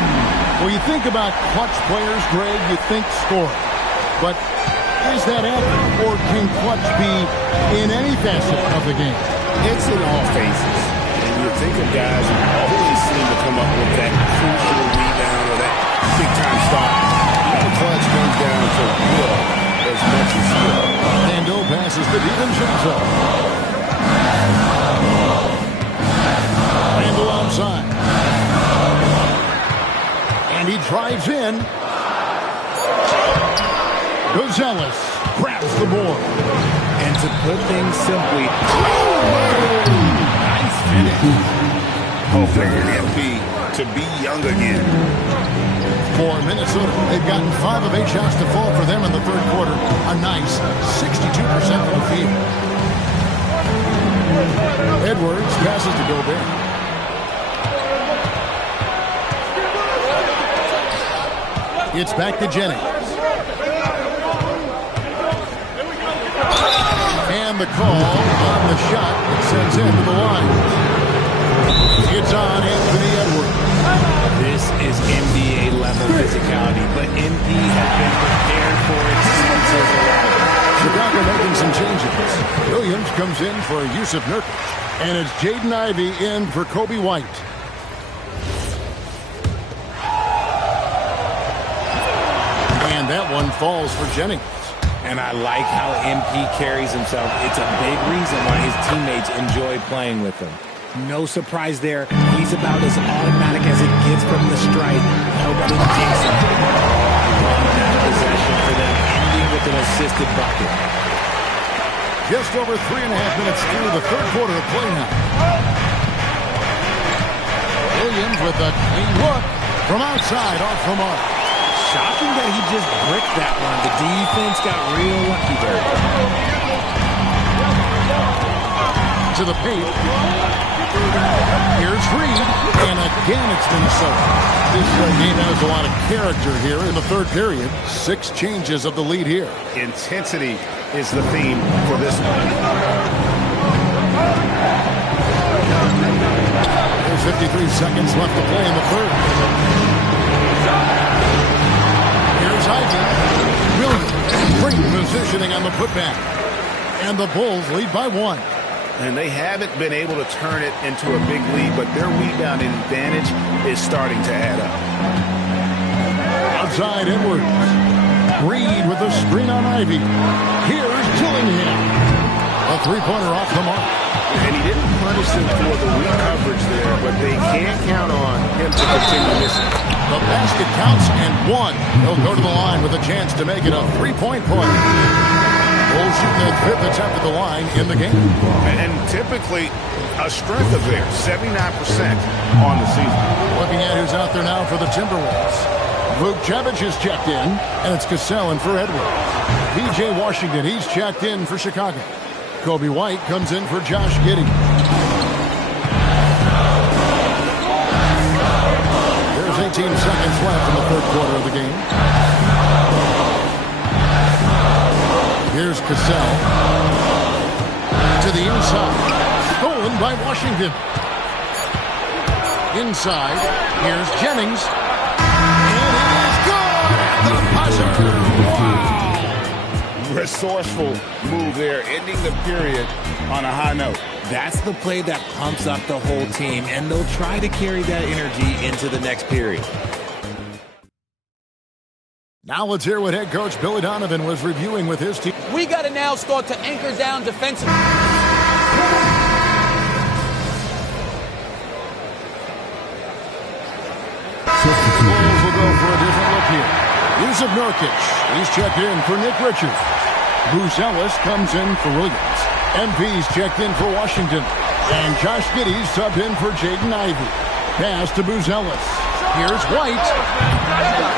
When you think about clutch players, Greg, you think scoring. But is that accurate, or can clutch be in any facet of the game? It's in all phases. And you think of guys who always seem to come up with that crucial rebound or that big-time stop. The clutch comes down to will as much as skill. Ando passes to DiVincenzo. Randall outside. And he drives in. Gonzalez grabs the board. And to put things simply, nice finish. Hoping for MP to be young again. For Minnesota, they've gotten 5 of 8 shots to fall for them in the third quarter. A nice 62% from the field. Edwards passes to Gobert. It's back to Jennings. And the call on the shot that sends him to the line. It's on Anthony Edwards. This is NBA-level physicality, but MP has been prepared for it since his arrival. Chicago making some changes. Williams comes in for Yusuf Nurkic. And it's Jaden Ivey in for Kobe White. And that one falls for Jennings. And I like how MP carries himself. It's a big reason why his teammates enjoy playing with him. No surprise there. He's about as automatic as it gets from the stripe. Nobody takes him. That possession for them, ending with an assisted bucket. Just over 3.5 minutes into the third quarter of play now. Williams with a clean look from outside off the mark. Shocking that he just bricked that one. The defense got real lucky there. To the paint. Here's Reed, and again it's Minnesota. This game has a lot of character here in the third period. 6 changes of the lead here. Intensity is the theme for this one. There's 53 seconds left to play in the third. Here's Ivey. Williams, great positioning on the putback. And the Bulls lead by 1. And they haven't been able to turn it into a big lead, but their rebounding advantage is starting to add up. Outside Edwards. Reed with a screen on Ivey. Here's Dillingham. A three-pointer off the mark. And he didn't punish them for the weak coverage there, but they can't count on him to continue missing. The basket counts and 1. He'll go to the line with a chance to make it a three-point play. Bulls shooting their 5th attempt at the line in the game. And typically a strength of theirs, 79% on the season. Looking at who's out there now for the Timberwolves. Vukcevic is checked in, and it's Cassell in for Edwards. P.J. Washington, he's checked in for Chicago. Kobe White comes in for Josh Giddey. There's 18 seconds left in the third quarter of the game. Here's Cassell. To the inside. Stolen by Washington. Inside. Here's Jennings. And it is good at the buzzer. Wow. Resourceful move there, ending the period on a high note. That's the play that pumps up the whole team, and they'll try to carry that energy into the next period. Now let's hear what head coach Billy Donovan was reviewing with his team. We got to now start to anchor down defensively. Bulls will go for a different look here. Yusuf Nurkic. He's checked in for Nick Richards. Bruce Ellis comes in for Williams. MP's checked in for Washington. And Josh Giddey's subbed in for Jaden Ivey. Pass to Bruce Ellis. Here's White.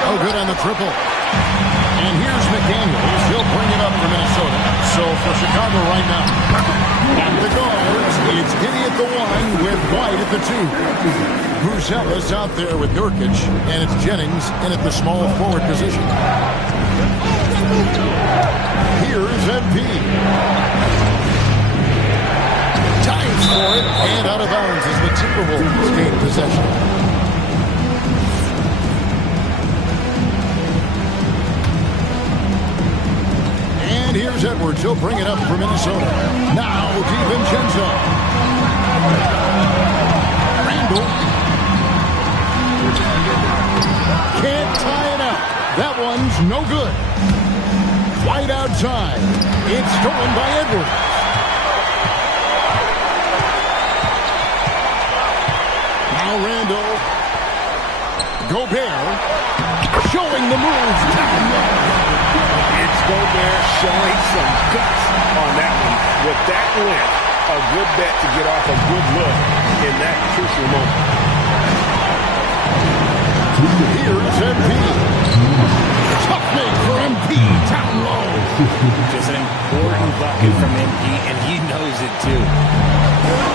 Oh, good on the triple. And here's McDaniels. He'll bring it up for Minnesota. So for Chicago right now. At the guards, it's Giddey at the 1 with White at the 2. Bruce Ellis out there with Nurkic. And it's Jennings in at the small forward position. Here's MP. Tight fights for it, and out of bounds as the Timberwolves gain possession. And here's Edwards. He'll bring it up for Minnesota. Now DiVincenzo. Randall. Can't tie it up. That one's no good. Wide outside. It's stolen by Edwards. Now Randall. Gobert. Showing the moves. It's Gobert showing some guts on that one. With that length, a good bet to get off a good look in that crucial moment. Here's MP. Tough make for MP. Down low. Just an important bucket from MP, and he knows it too.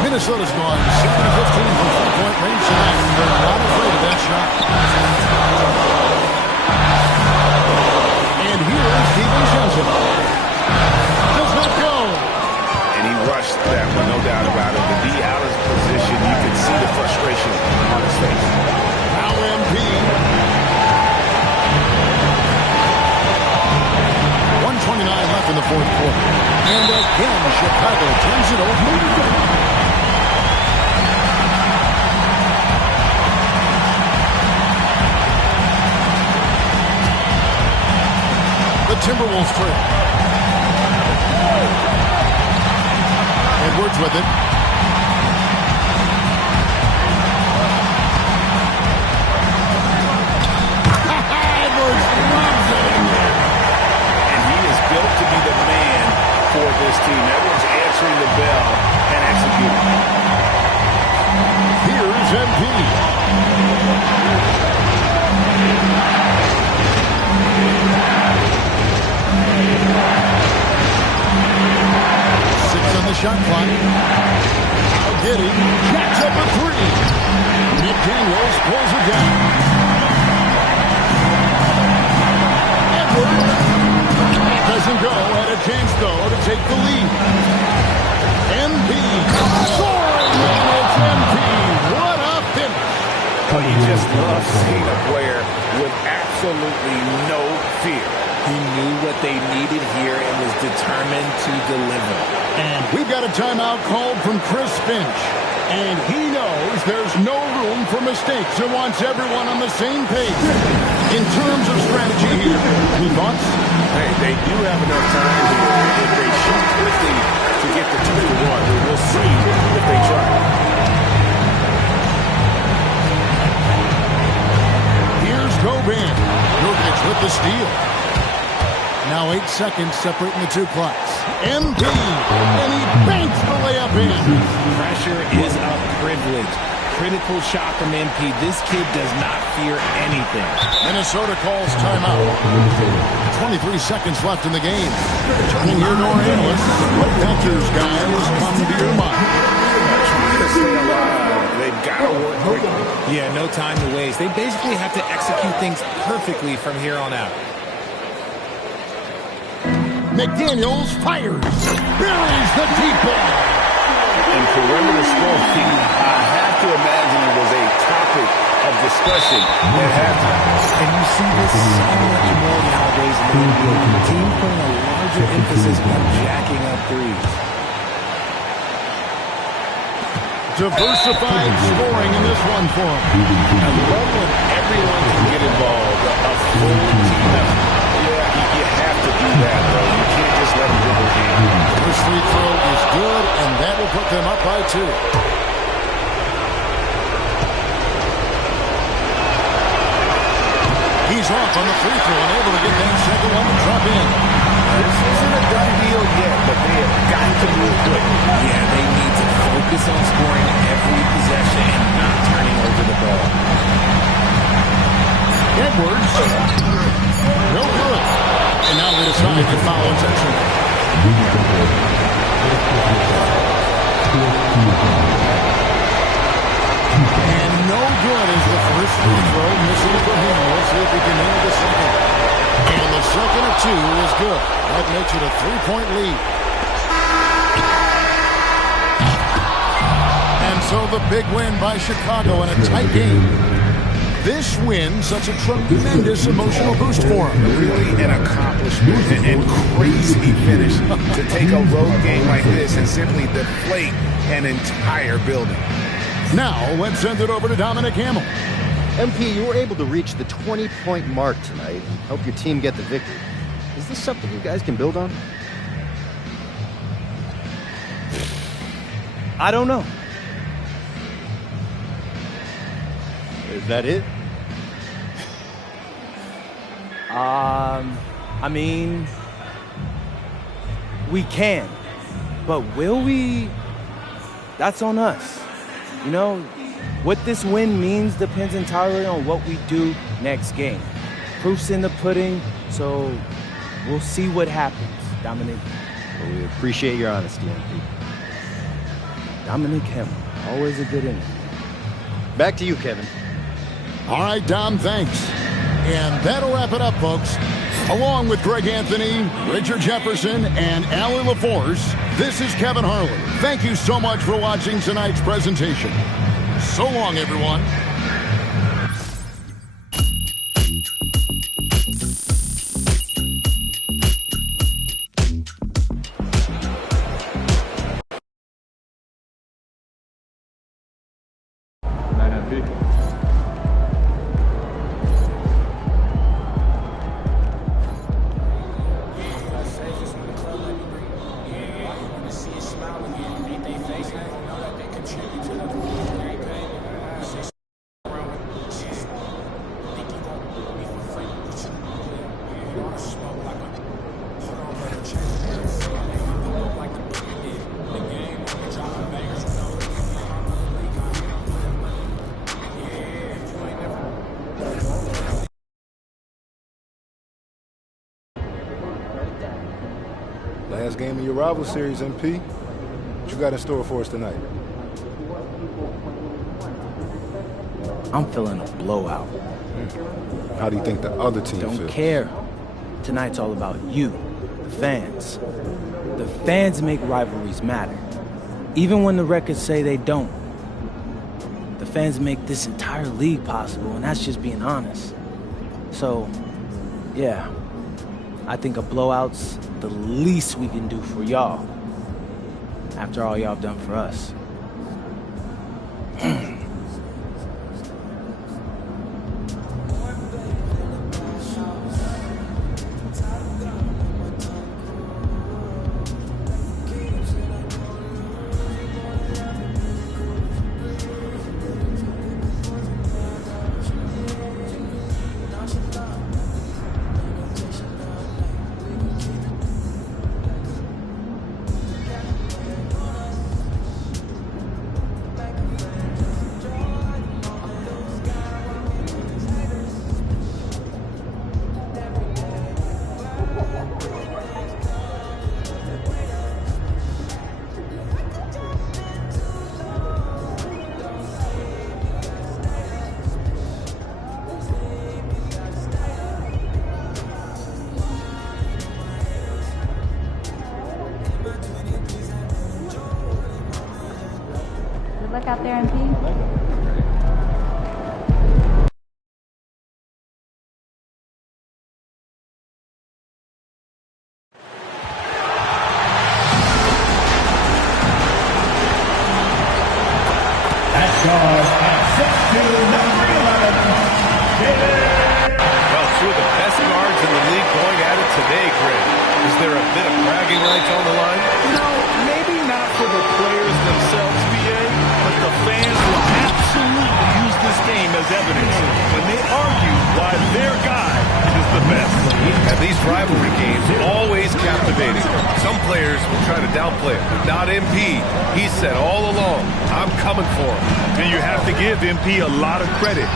Minnesota's gone 7-15 from three-point range tonight, and they're not afraid of that shot. And here's DiVincenzo. Does not go. And he rushed that one, no doubt about it. With D out of position, you can see the frustration on his face. Now MP. 1:29 left in the fourth quarter. And again, Chicago turns it over. The Timberwolves trail. Edwards with it. Edwards loves it in there. And he is built to be the man for this team. Edwards answering the bell and executing. Here's MP. On the shot clock. Giddy jacks up a three. McDaniels pulls it down. Edwards doesn't go. Had a chance, though, to take the lead. MP. Soaring man, it's MP. What a finish. But you just love seeing a player with absolutely no fear. He knew what they needed here and was determined to deliver. And we've got a timeout called from Chris Finch. And he knows there's no room for mistakes and wants everyone on the same page. In terms of strategy here, any thoughts? Hey, they do have enough time here. If they shoot quickly to get the 2-1, we'll see if they try. Here's Gobert. Jokic with the steal. Now 8 seconds separating the two clocks. MP, and he banks the layup in. Pressure is a privilege. Critical shot from MP. This kid does not fear anything. Minnesota calls timeout. 23 seconds left in the game. Turning here to our analysts. What Panthers guys come to your mind? They've got to work quickly. Yeah, no time to waste. They basically have to execute things perfectly from here on out. McDaniels fires. Buries the deep ball. And perimeter scoring, I have to imagine it was a topic of discussion at halftime. And you see this so much more nowadays in the NBA. The team putting a larger emphasis on jacking up threes. Diversified scoring in this one for him. I love when everyone can get involved. A full team effort. Yeah, you have to do that, though. You can't just let them dribble the game. First free throw is good, and that will put them up by 2. He's off on the free throw and able to get that second one to drop in. This isn't a done deal yet, but they have got to move quick. Yeah, they need to focus on scoring every possession and not turning over the ball. Edwards. No good. And now they decide to foul intentionally. And no good is the first free throw. Missing for him. We'll see if he can nail the second. And the second of 2 is good. That makes it a 3-point lead. So the big win by Chicago in a tight game. This win, such a tremendous emotional boost for him. Really an accomplishment and crazy finish to take a road game like this and simply deflate an entire building. Now, let's send it over to Dominic Hamill. MP, you were able to reach the 20-point mark tonight and help your team get the victory. Is this something you guys can build on? I don't know. Is that it? I mean, we can, but will we? That's on us. You know, what this win means depends entirely on what we do next game. Proof's in the pudding, so we'll see what happens, Dominic. Well, we appreciate your honesty, MP. Dominic Hamill, always a good interview. Back to you, Kevin. All right, Dom, thanks. And that'll wrap it up, folks. Along with Greg Anthony, Richard Jefferson, and Allie LaForce, this is Kevin Harlan. Thank you so much for watching tonight's presentation. So long, everyone. Last game of your rival series, MP. What you got in store for us tonight? I'm feeling a blowout. How do you think the other team feels? Don't care. Tonight's all about you, the fans. The fans make rivalries matter, even when the records say they don't. The fans make this entire league possible, and that's just being honest. So, yeah, I think a blowout's the least we can do for y'all after all y'all have done for us. Good luck out there, MP. Well, two of the best guards in the league going at it today, Greg. Is there a bit of bragging rights on the line? No, maybe not for the players themselves, BA, but the fans will absolutely use this game as evidence when they argue why their guy is the best. And these rivalry games always captivating. Some players will try to downplay it, but not MP. He said all along, I'm coming for him. And you have to give MP a lot of credit.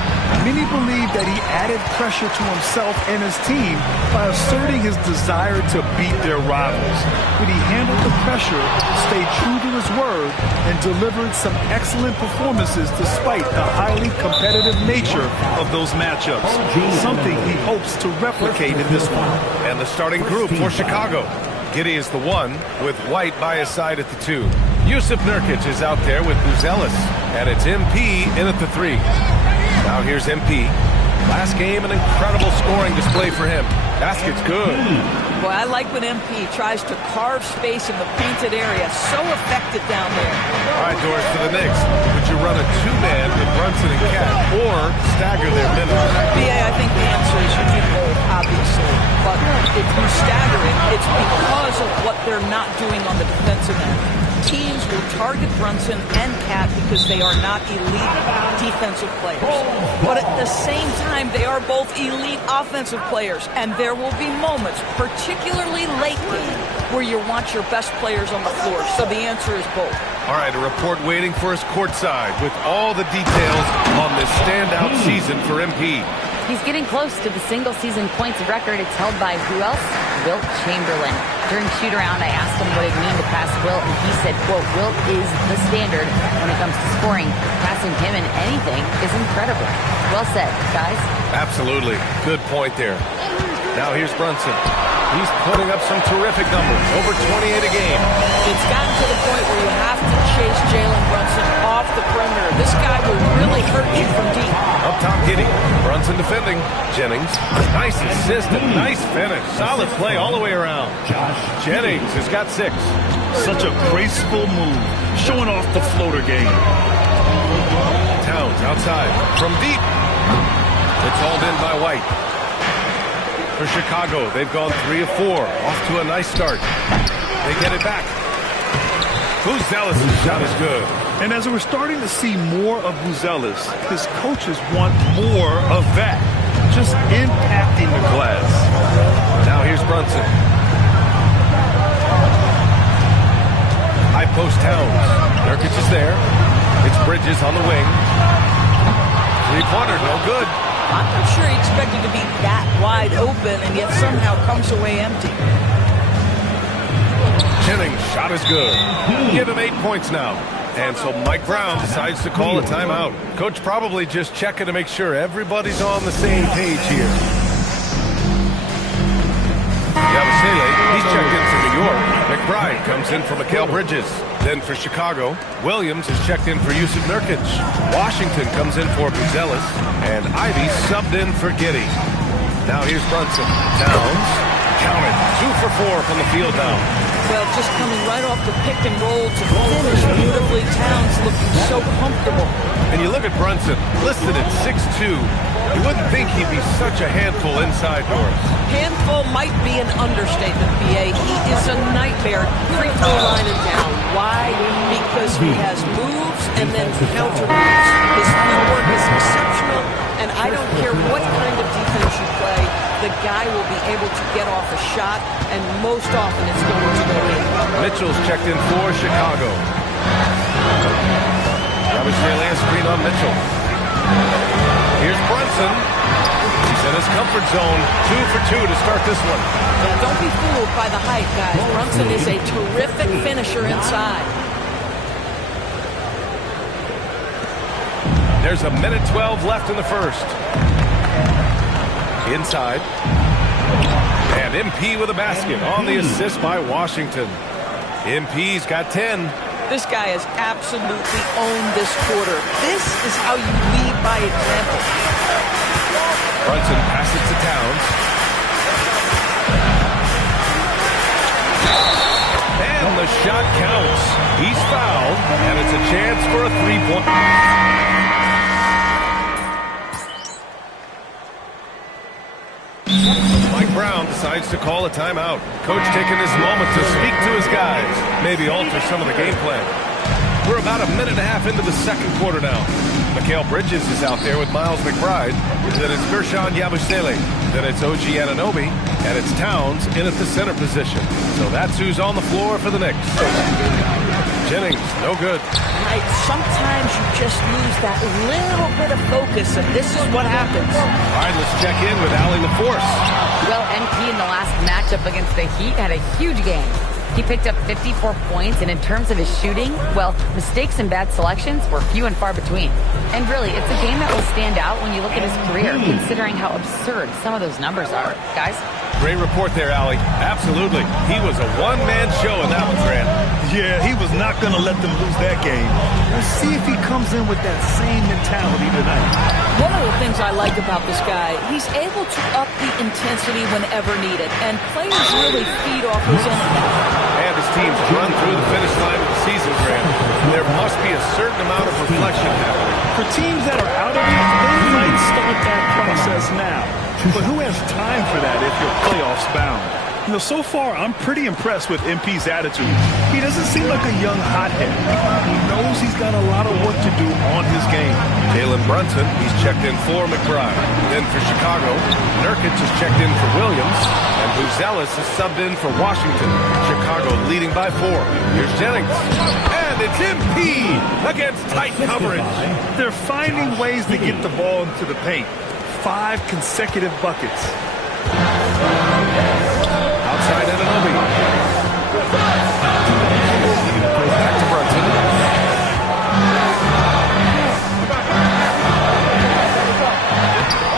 Many believe that he added pressure to himself and his team by asserting his desire to beat their rivals. But he handled the pressure, stayed true to his word, and delivered some excellent performances despite the highly competitive nature of those matchups. Something he hopes to replicate in this one. And the starting group for Chicago. Giddey is the 1, with White by his side at the 2. Yusuf Nurkic is out there with Buzelis And it's MP in at the 3. Now here's MP. Last game, an incredible scoring display for him. Basket's good. Boy, I like when MP tries to carve space in the painted area. So effective down there. All right, Doris, for the Knicks, would you run a 2-man with Brunson and Cat or stagger their minutes? BA, I think the answer is you do both, obviously. But if you stagger it, it's because of what they're not doing on the defensive end. Teams will target Brunson and Cat because they are not elite defensive players. But at the same time, they are both elite offensive players. And there will be moments, particularly late game, where you want your best players on the floor. So the answer is both. All right, a report waiting for us courtside with all the details on this standout season for MP. He's getting close to the single-season points record. It's held by who else? Wilt Chamberlain. During shoot-around, I asked him what it mean to pass Wilt, and he said, quote, Wilt is the standard when it comes to scoring. Passing him in anything is incredible. Well said, guys. Absolutely. Good point there. Now here's Brunson. He's putting up some terrific numbers, over 28 a game. It's gotten to the point where you have to chase Jalen Brunson off the perimeter. This guy will really hurt you from deep. Up top, Giddey. Brunson defending. Jennings. Nice assist and nice finish. Solid play all the way around. Jennings has got 6. Such a graceful move, showing off the floater game. Towns outside. From deep. It's hauled in by White. For Chicago, they've gone 3 of 4. Off to a nice start. They get it back. Buzelis' shot is good. And as we're starting to see more of Buzelis, his coaches want more of that. Just impacting the glass. Now here's Brunson. High post Towns. Nurkic is there. It's Bridges on the wing. 3-pointer, no good. I'm not sure he expected to be that wide open and yet somehow comes away empty. Jennings' shot is good. Give him 8 points now. And so Mike Brown decides to call a timeout. Coach probably just checking to make sure everybody's on the same page here. Yabusele, he's checked in for New York. McBride comes in for Mikal Bridges. Then for Chicago, Williams is checked in for Jusuf Nurkic. Washington comes in for Buzelis. And Ivy subbed in for Giddey. Now here's Brunson. Towns. Count it. 2 for 4 from the field now. Well, just coming right off the pick and roll to finish beautifully. Towns looking so comfortable. And you look at Brunson, listed at 6'2". You wouldn't think he'd be such a handful inside doors. Handful might be an understatement, BA. He is a nightmare. Free throw line and down. Why? Because he has moves and then counter moves. His footwork is exceptional, and I don't care what kind of defense you play, the guy will be able to get off a shot, and most often it's going to go in. Mitchell's checked in for Chicago. Yabusele screen on Mitchell. Here's Brunson. He's in his comfort zone. 2 for 2 to start this one. Yeah, don't be fooled by the height, guys. Brunson is a terrific finisher inside. There's a minute 12 left in the first. Inside. And MP with a basket on the assist by Washington. MP's got 10. This guy has absolutely owned this quarter. This is how you lead by example. Brunson passes to Towns. And the shot counts. He's fouled, and it's a chance for a 3-point. Mike Brown decides to call a timeout. Coach taking this moment to speak to his guys, maybe alter some of the game plan. We're about a minute and a half into the second quarter now. Mikal Bridges is out there with Miles McBride. Then it's Gershon Yabusele. Then it's OG Anunoby. And it's Towns in at the center position. So that's who's on the floor for the Knicks. Jennings, no good. Right, sometimes you just lose that little bit of focus, and this is what happens. All right, let's check in with Allie LaForce. Well, MP in the last matchup against the Heat had a huge game. He picked up 54 points, and in terms of his shooting, well, mistakes and bad selections were few and far between. And really, it's a game that will stand out when you look at his career, considering how absurd some of those numbers are. Guys? Great report there, Allie. Absolutely. He was a one-man show in that one, Grant. Yeah, he was not going to let them lose that game. Let's see if he comes in with that same mentality tonight. One of the things I like about this guy, he's able to up the intensity whenever needed, and players really feed off his energy. And his team's run through the finish line of the season, Grant. There must be a certain amount of reflection happening. For teams that are out of it, they might start that process now. But who has time for that if you're playoffs bound? You know, so far, I'm pretty impressed with MP's attitude. He doesn't seem like a young hothead. He knows he's got a lot of work to do on his game. Jalen Brunson, he's checked in for McBride. Then for Chicago, Nurkic has checked in for Williams. And Buzelis is subbed in for Washington. Chicago leading by 4. Here's Jennings. And it's MP against tight coverage. They're finding ways to get the ball into the paint. 5 consecutive buckets. Outside Anunoby. Back to Brunson.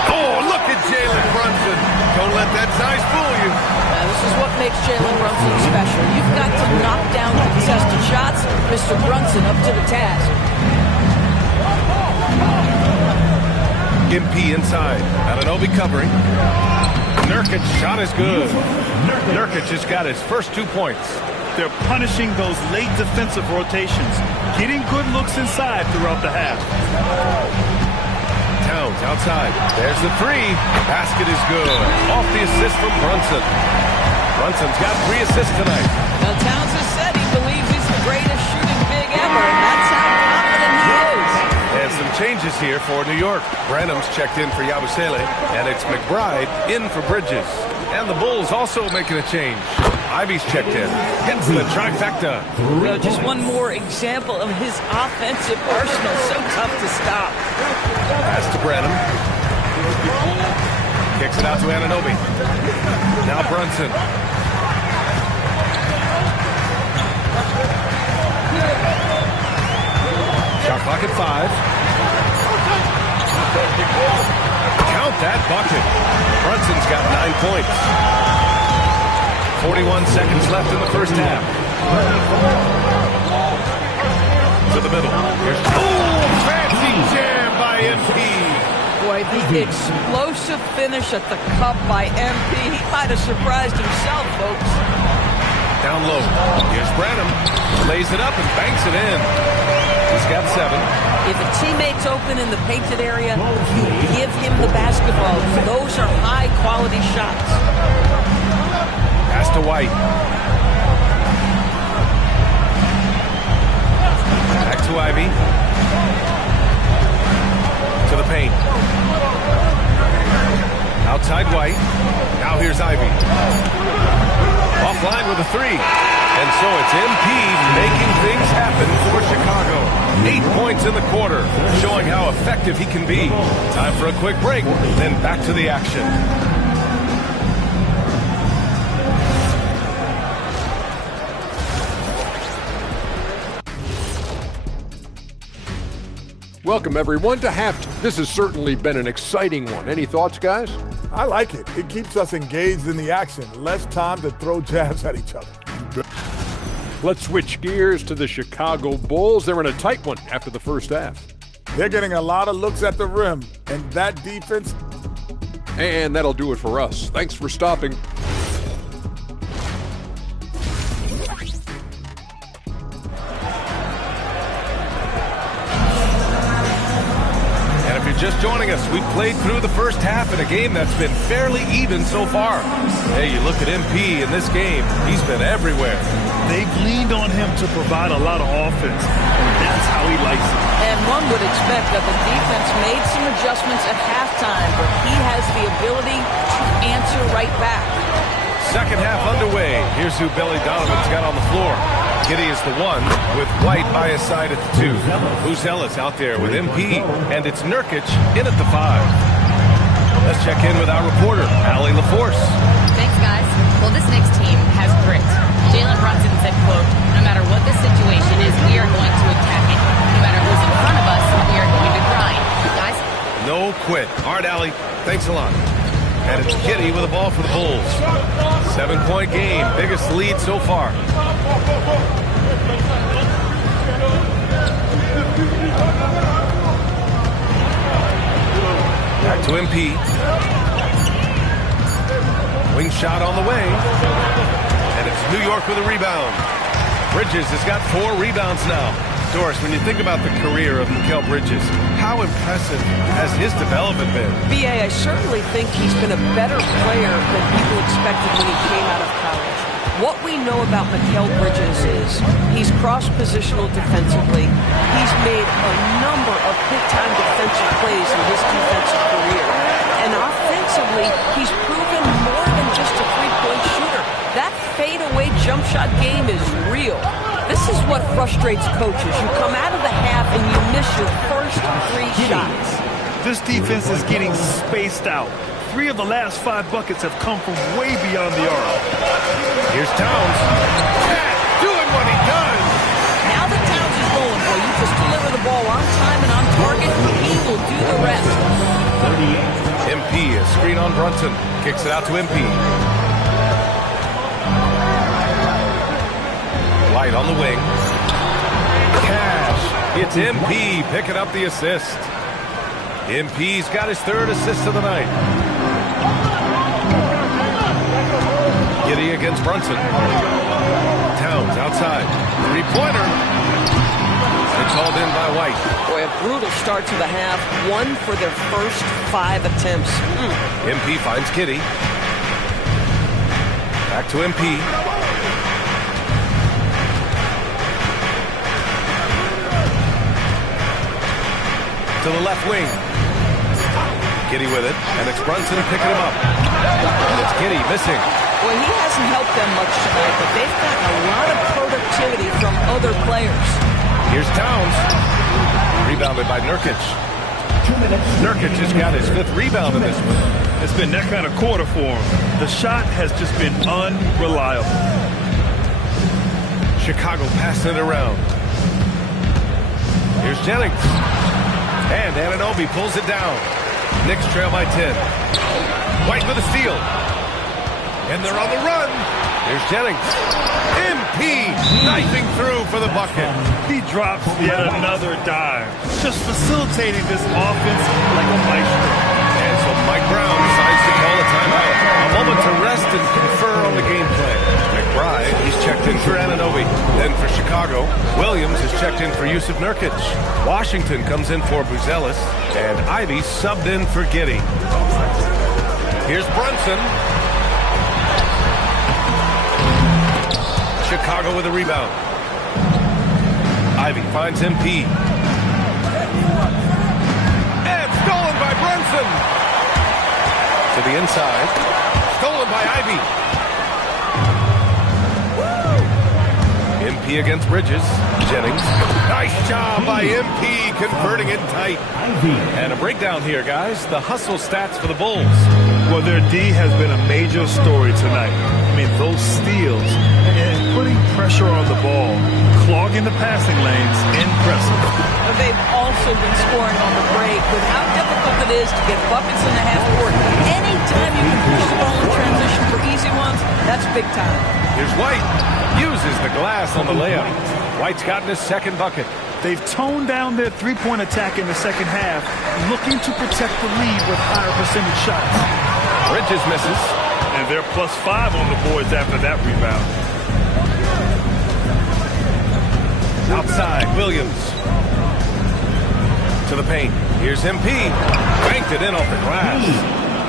Oh, look at Jalen Brunson. Don't let that size fool you. This is what makes Jalen Brunson special. You've got to knock down contested shots. Mr. Brunson up to the task. MP inside. Anunoby covering. Nurkic shot is good. Nurkic has got his first 2 points. They're punishing those late defensive rotations, getting good looks inside throughout the half. Towns outside. There's the 3. Basket is good. Off the assist from Brunson. Brunson's got 3 assists tonight. Now, Towns has said he believes he's the greatest shooting big ever, and that's how confident he is. And some changes here for New York. Branham's checked in for Yabusele, and it's McBride in for Bridges. And the Bulls also making a change. Ivy's checked in. Hits the trifecta. Just one more example of his offensive arsenal. So tough to stop. Pass to Branham. Kicks it out to Anunoby. Now Brunson. Shot clock at 5. Count that bucket. Brunson's got 9 points. 41 seconds left in the first half. To the middle. Here's fancy jam by MP. Boy, the explosive finish at the cup by MP. He might have surprised himself, folks. Down low. Here's Branham. Lays it up and banks it in. He's got 7. If a teammate's open in the painted area, you give him the basketball. Those are high-quality shots. Pass to White. Back to Ivy. To the paint. Outside White. Now here's Ivy. Offline with a 3. And so it's MP making things happen for Chicago. 8 points in the quarter, showing how effective he can be. Time for a quick break, then back to the action. Welcome, everyone, to halftime. This has certainly been an exciting one. Any thoughts, guys? I like it. It keeps us engaged in the action. Less time to throw jabs at each other. Let's switch gears to the Chicago Bulls. They're in a tight one after the first half. They're getting a lot of looks at the rim, and that defense. And that'll do it for us. Thanks for stopping. Just joining us, we've played through the first half in a game that's been fairly even so far. Hey, you look at MP in this game, he's been everywhere. They've leaned on him to provide a lot of offense, and that's how he likes it. And one would expect that the defense made some adjustments at halftime, but he has the ability to answer right back. Second half underway. Here's who Billy Donovan's got on the floor. Giddey is the 1, with White by his side at the 2. Buzelis out there with MP, and it's Nurkic in at the 5. Let's check in with our reporter, Allie LaForce. Thanks, guys. Well, this Knicks team has grit. Jalen Brunson said, quote, no matter what the situation is, we are going to attack it. No matter who's in front of us, we are going to grind. Guys? No quit. All right, Allie. Thanks a lot. And it's Giddey with the ball for the Bulls. 7-point game. Biggest lead so far. Back to MP. Wing shot on the way. And it's New York with a rebound. Bridges has got 4 rebounds now. Doris, when you think about the career of Mikal Bridges, how impressive has his development been? B.A., I certainly think he's been a better player than people expected when he came out of college. What we know about Mikal Bridges is he's cross-positional defensively. He's made a number of big-time defensive plays in his defensive career. And offensively, he's proven more than just a three-point shooter. That fadeaway jump shot game is real. This is what frustrates coaches. You come out of the half and you miss your first 3 shots. This defense is getting spaced out. 3 of the last 5 buckets have come from way beyond the arc. Here's Towns. Cat doing what he does. Now that Towns is rolling, boy, you just deliver the ball on time and on target, he will do the rest. MP, a screen on Brunson. Kicks it out to MP. White on the wing. Cash. It's MP picking up the assist. MP's got his 3rd assist of the night. Giddey against Brunson. Towns outside. 3-pointer. It's hauled in by White. Boy, a brutal start to the half. 1 for their first 5 attempts. MP finds Giddey. Back to MP. To the left wing. Giddey with it, and it's Brunson picking him up. And it's Giddey missing. Well, he hasn't helped them much tonight, but they've gotten a lot of productivity from other players. Here's Towns. Rebounded by Nurkic. Nurkic has got his 5th rebound in this one. It's been that kind of quarter for him. The shot has just been unreliable. Chicago passing it around. Here's Jennings. And Anunoby pulls it down. Knicks trail by 10. White with a steal. And they're on the run. Here's Jennings. MP knifing through for the bucket. He drops yet another dime. Just facilitating this offense like a maestro. And so Mike Brown decides to call a timeout. A moment to rest and confer on the game plan. McBride, he's checked in for Anunoby. Then for Chicago, Williams is checked in for Yusuf Nurkic. Washington comes in for Buzelis. And Ivy subbed in for Giddey. Here's Brunson. Chicago with a rebound. Ivy finds MP. And stolen by Brunson. To the inside. Stolen by Ivy. MP against Bridges. Jennings. Nice job by MP converting it tight. And a breakdown here, guys. The hustle stats for the Bulls. Well, their D has been a major story tonight. I mean, those steals and putting pressure on the ball, clogging the passing lanes, impressive. They've also been scoring on the break with how difficult it is to get buckets in the half court. Anytime you can push the ball in transition for easy ones, that's big time. Here's White. Uses the glass on the layup. White's gotten his 2nd bucket. They've toned down their three-point attack in the second half, looking to protect the lead with higher percentage shots. Bridges misses. And they're +5 on the boards after that rebound. Outside, Williams. To the paint. Here's MP. Banked it in off the glass.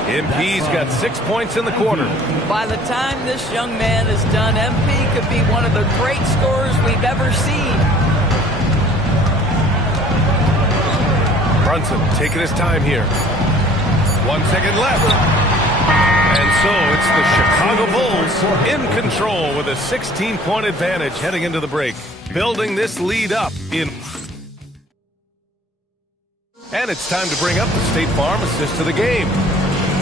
MP's got 6 points in the quarter. By the time this young man is done, MP could be one of the great scorers we've ever seen. Brunson taking his time here. 1 second left. And so it's the Chicago Bulls in control with a 16-point advantage heading into the break. Building this lead up in... And it's time to bring up the State Farm assist to the game.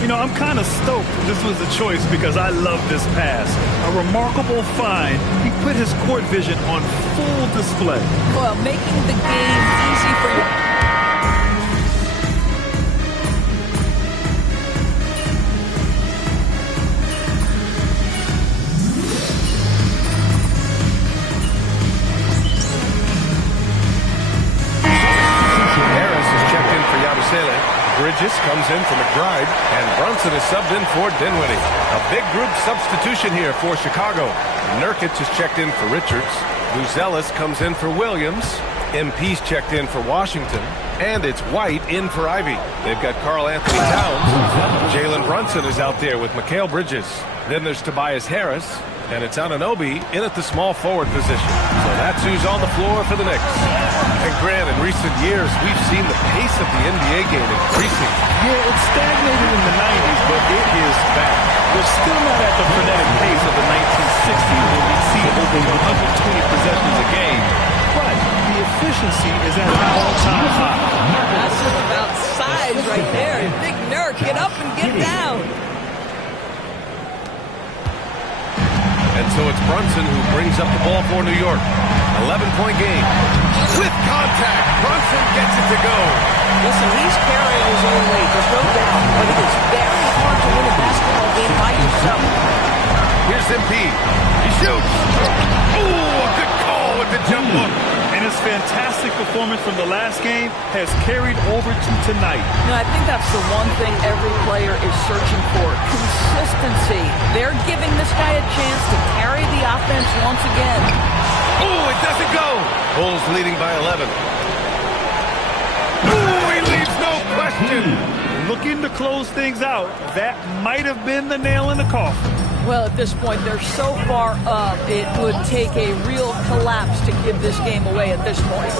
You know, I'm kind of stoked this was the choice because I love this pass. A remarkable find. He put his court vision on full display. Well, making the game easy for you. Bridges comes in for McBride, and Brunson is subbed in for Dinwiddie. A big group substitution here for Chicago. Nurkic is checked in for Richards. Buzelis comes in for Williams. MP's checked in for Washington. And it's White in for Ivy. They've got Karl Anthony Towns. Jalen Brunson is out there with Mikal Bridges. Then there's Tobias Harris. And it's Anunoby in at the small forward position. So that's who's on the floor for the Knicks. And Grant, in recent years, we've seen the pace of the NBA game increasing. Yeah, it stagnated in the 90s, but it is back. We're still not at the frenetic pace of the 1960s when we see over 120 possessions a game. But the efficiency is at an all-time high. That's just about size right there. Big Nurk, get up and get down. And so it's Brunson who brings up the ball for New York. 11-point game. With contact, Brunson gets it to go. Listen, he's carrying his own weight, there's no doubt. But it is very hard to win a basketball game by yourself. Here's MP. He shoots. Oh, a good call with the jump hook. And his fantastic performance from the last game has carried over to tonight. You know, I think that's the one thing every player is searching for. Consistency. They're giving this guy a chance to carry the offense once again. Oh, it doesn't go. Bulls leading by 11. Oh, he leaves no question. Looking to close things out. That might have been the nail in the coffin. Well, at this point, they're so far up, it would take a real collapse to give this game away at this point.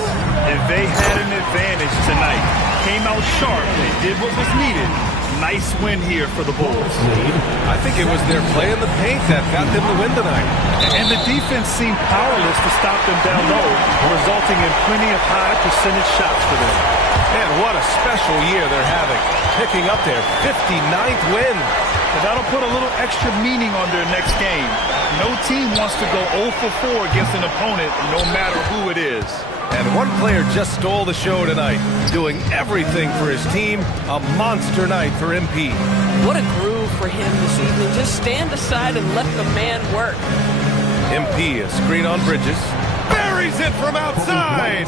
If they had an advantage tonight, came out sharp, they did what was needed. Nice win here for the Bulls. I think it was their play in the paint that got them the win tonight. And the defense seemed powerless to stop them down low, resulting in plenty of high percentage shots for them. And what a special year they're having, picking up their 59th win. But that'll put a little extra meaning on their next game. No team wants to go 0 for 4 against an opponent, no matter who it is. And one player just stole the show tonight, doing everything for his team. A monster night for MP. What a groove for him this evening. Just stand aside and let the man work. MP, a screen on Bridges. Buries it from outside.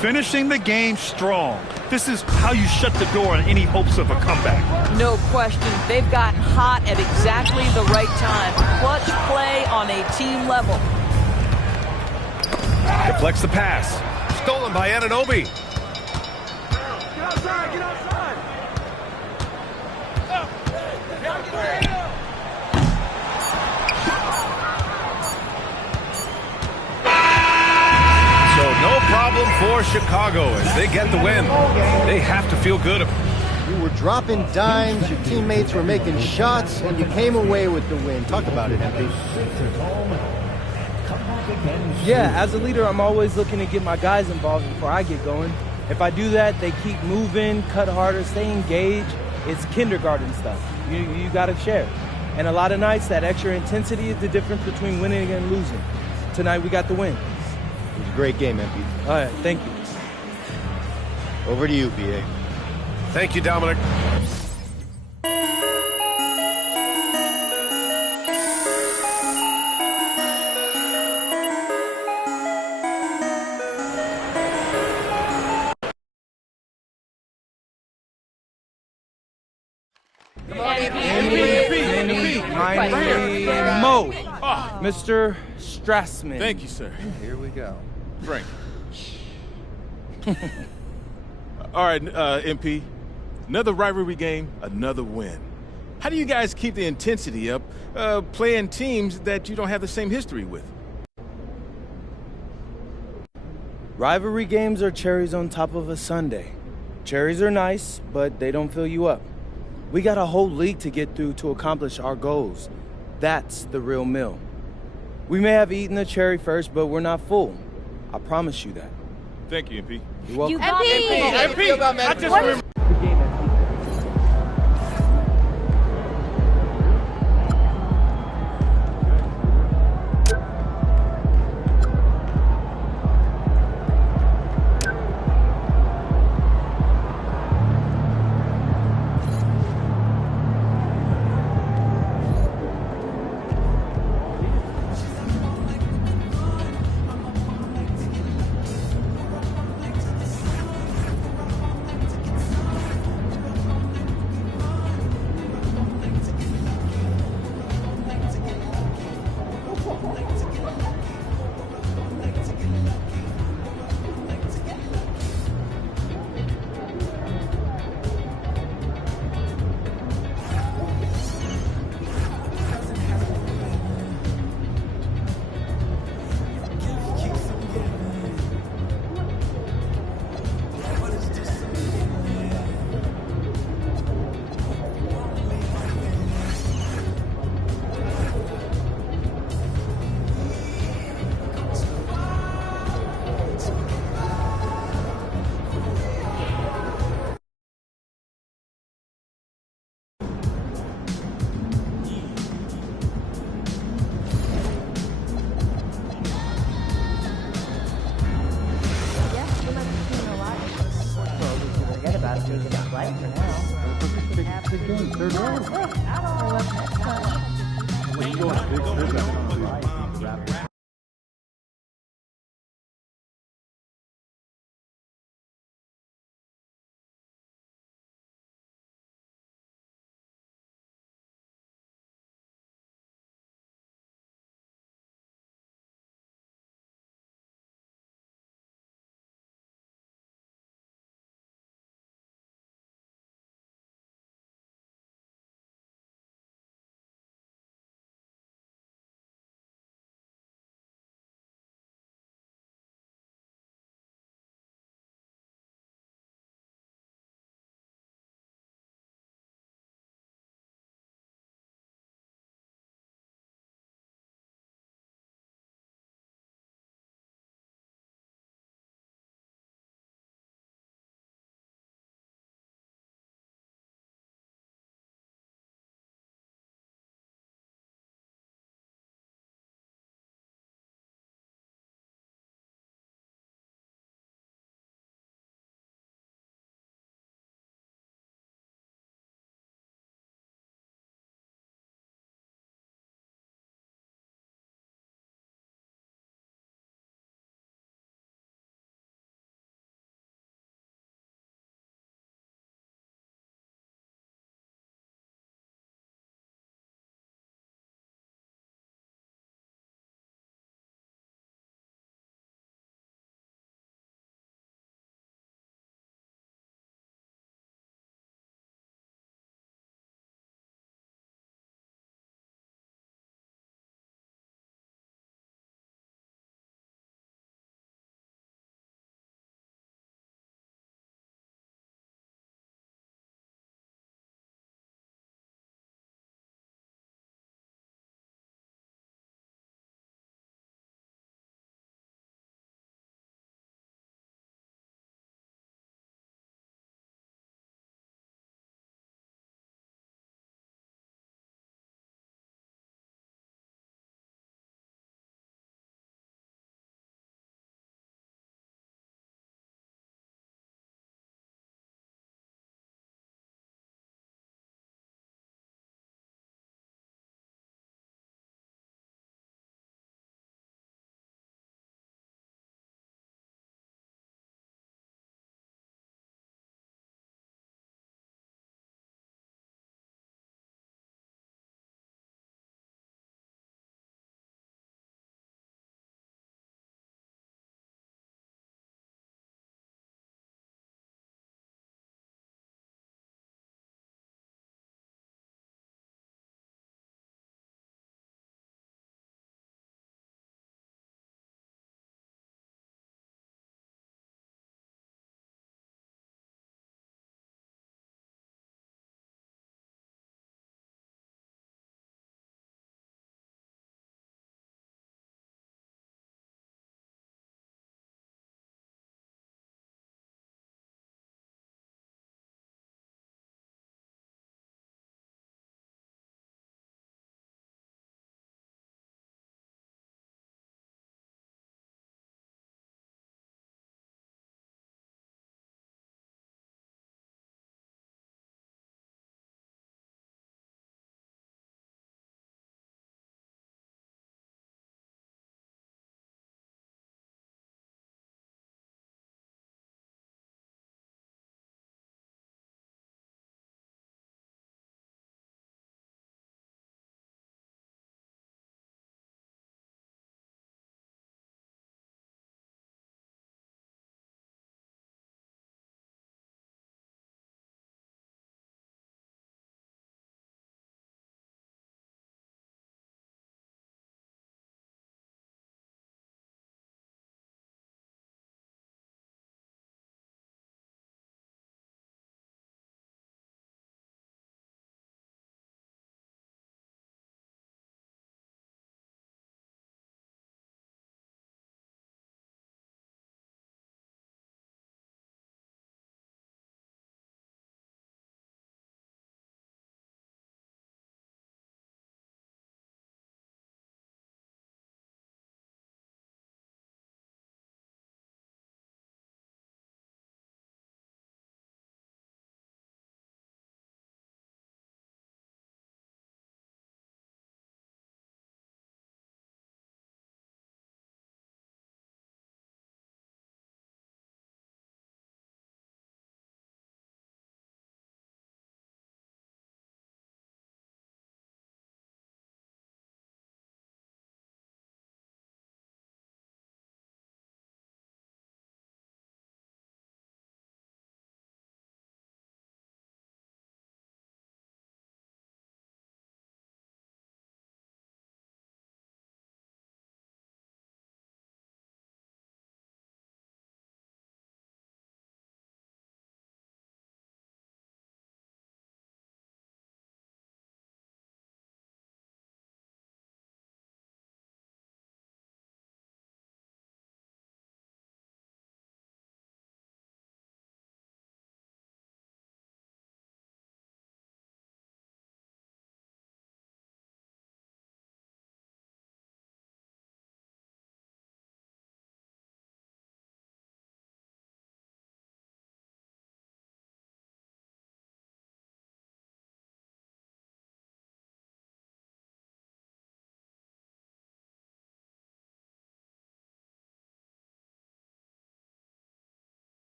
Finishing the game strong. This is how you shut the door on any hopes of a comeback. No question. They've gotten hot at exactly the right time. Clutch play on a team level. Deflects the pass. Stolen by Anunoby. Get outside, get outside. So no problem for Chicago as they get the win. They have to feel good. You were dropping dimes, your teammates were making shots, and you came away with the win. Talk about it, MP. Yeah, as a leader, I'm always looking to get my guys involved before I get going. If I do that, they keep moving, cut harder, stay engaged. It's kindergarten stuff. You got to share. And a lot of nights, that extra intensity is the difference between winning and losing. Tonight, we got the win. It was a great game, MP. All right, thank you. Over to you, BA. Thank you, Dominic. Mo. Mr. Strassman. Thank you, sir. Here we go. Frank. All right, MP. Another rivalry game, another win. How do you guys keep the intensity up playing teams that you don't have the same history with? Rivalry games are cherries on top of a sundae. Cherries are nice, but they don't fill you up. We got a whole league to get through to accomplish our goals. That's the real meal. We may have eaten the cherry first, but we're not full. I promise you that. Thank you, MP. You're welcome. MP! I just remember. Big game, third round.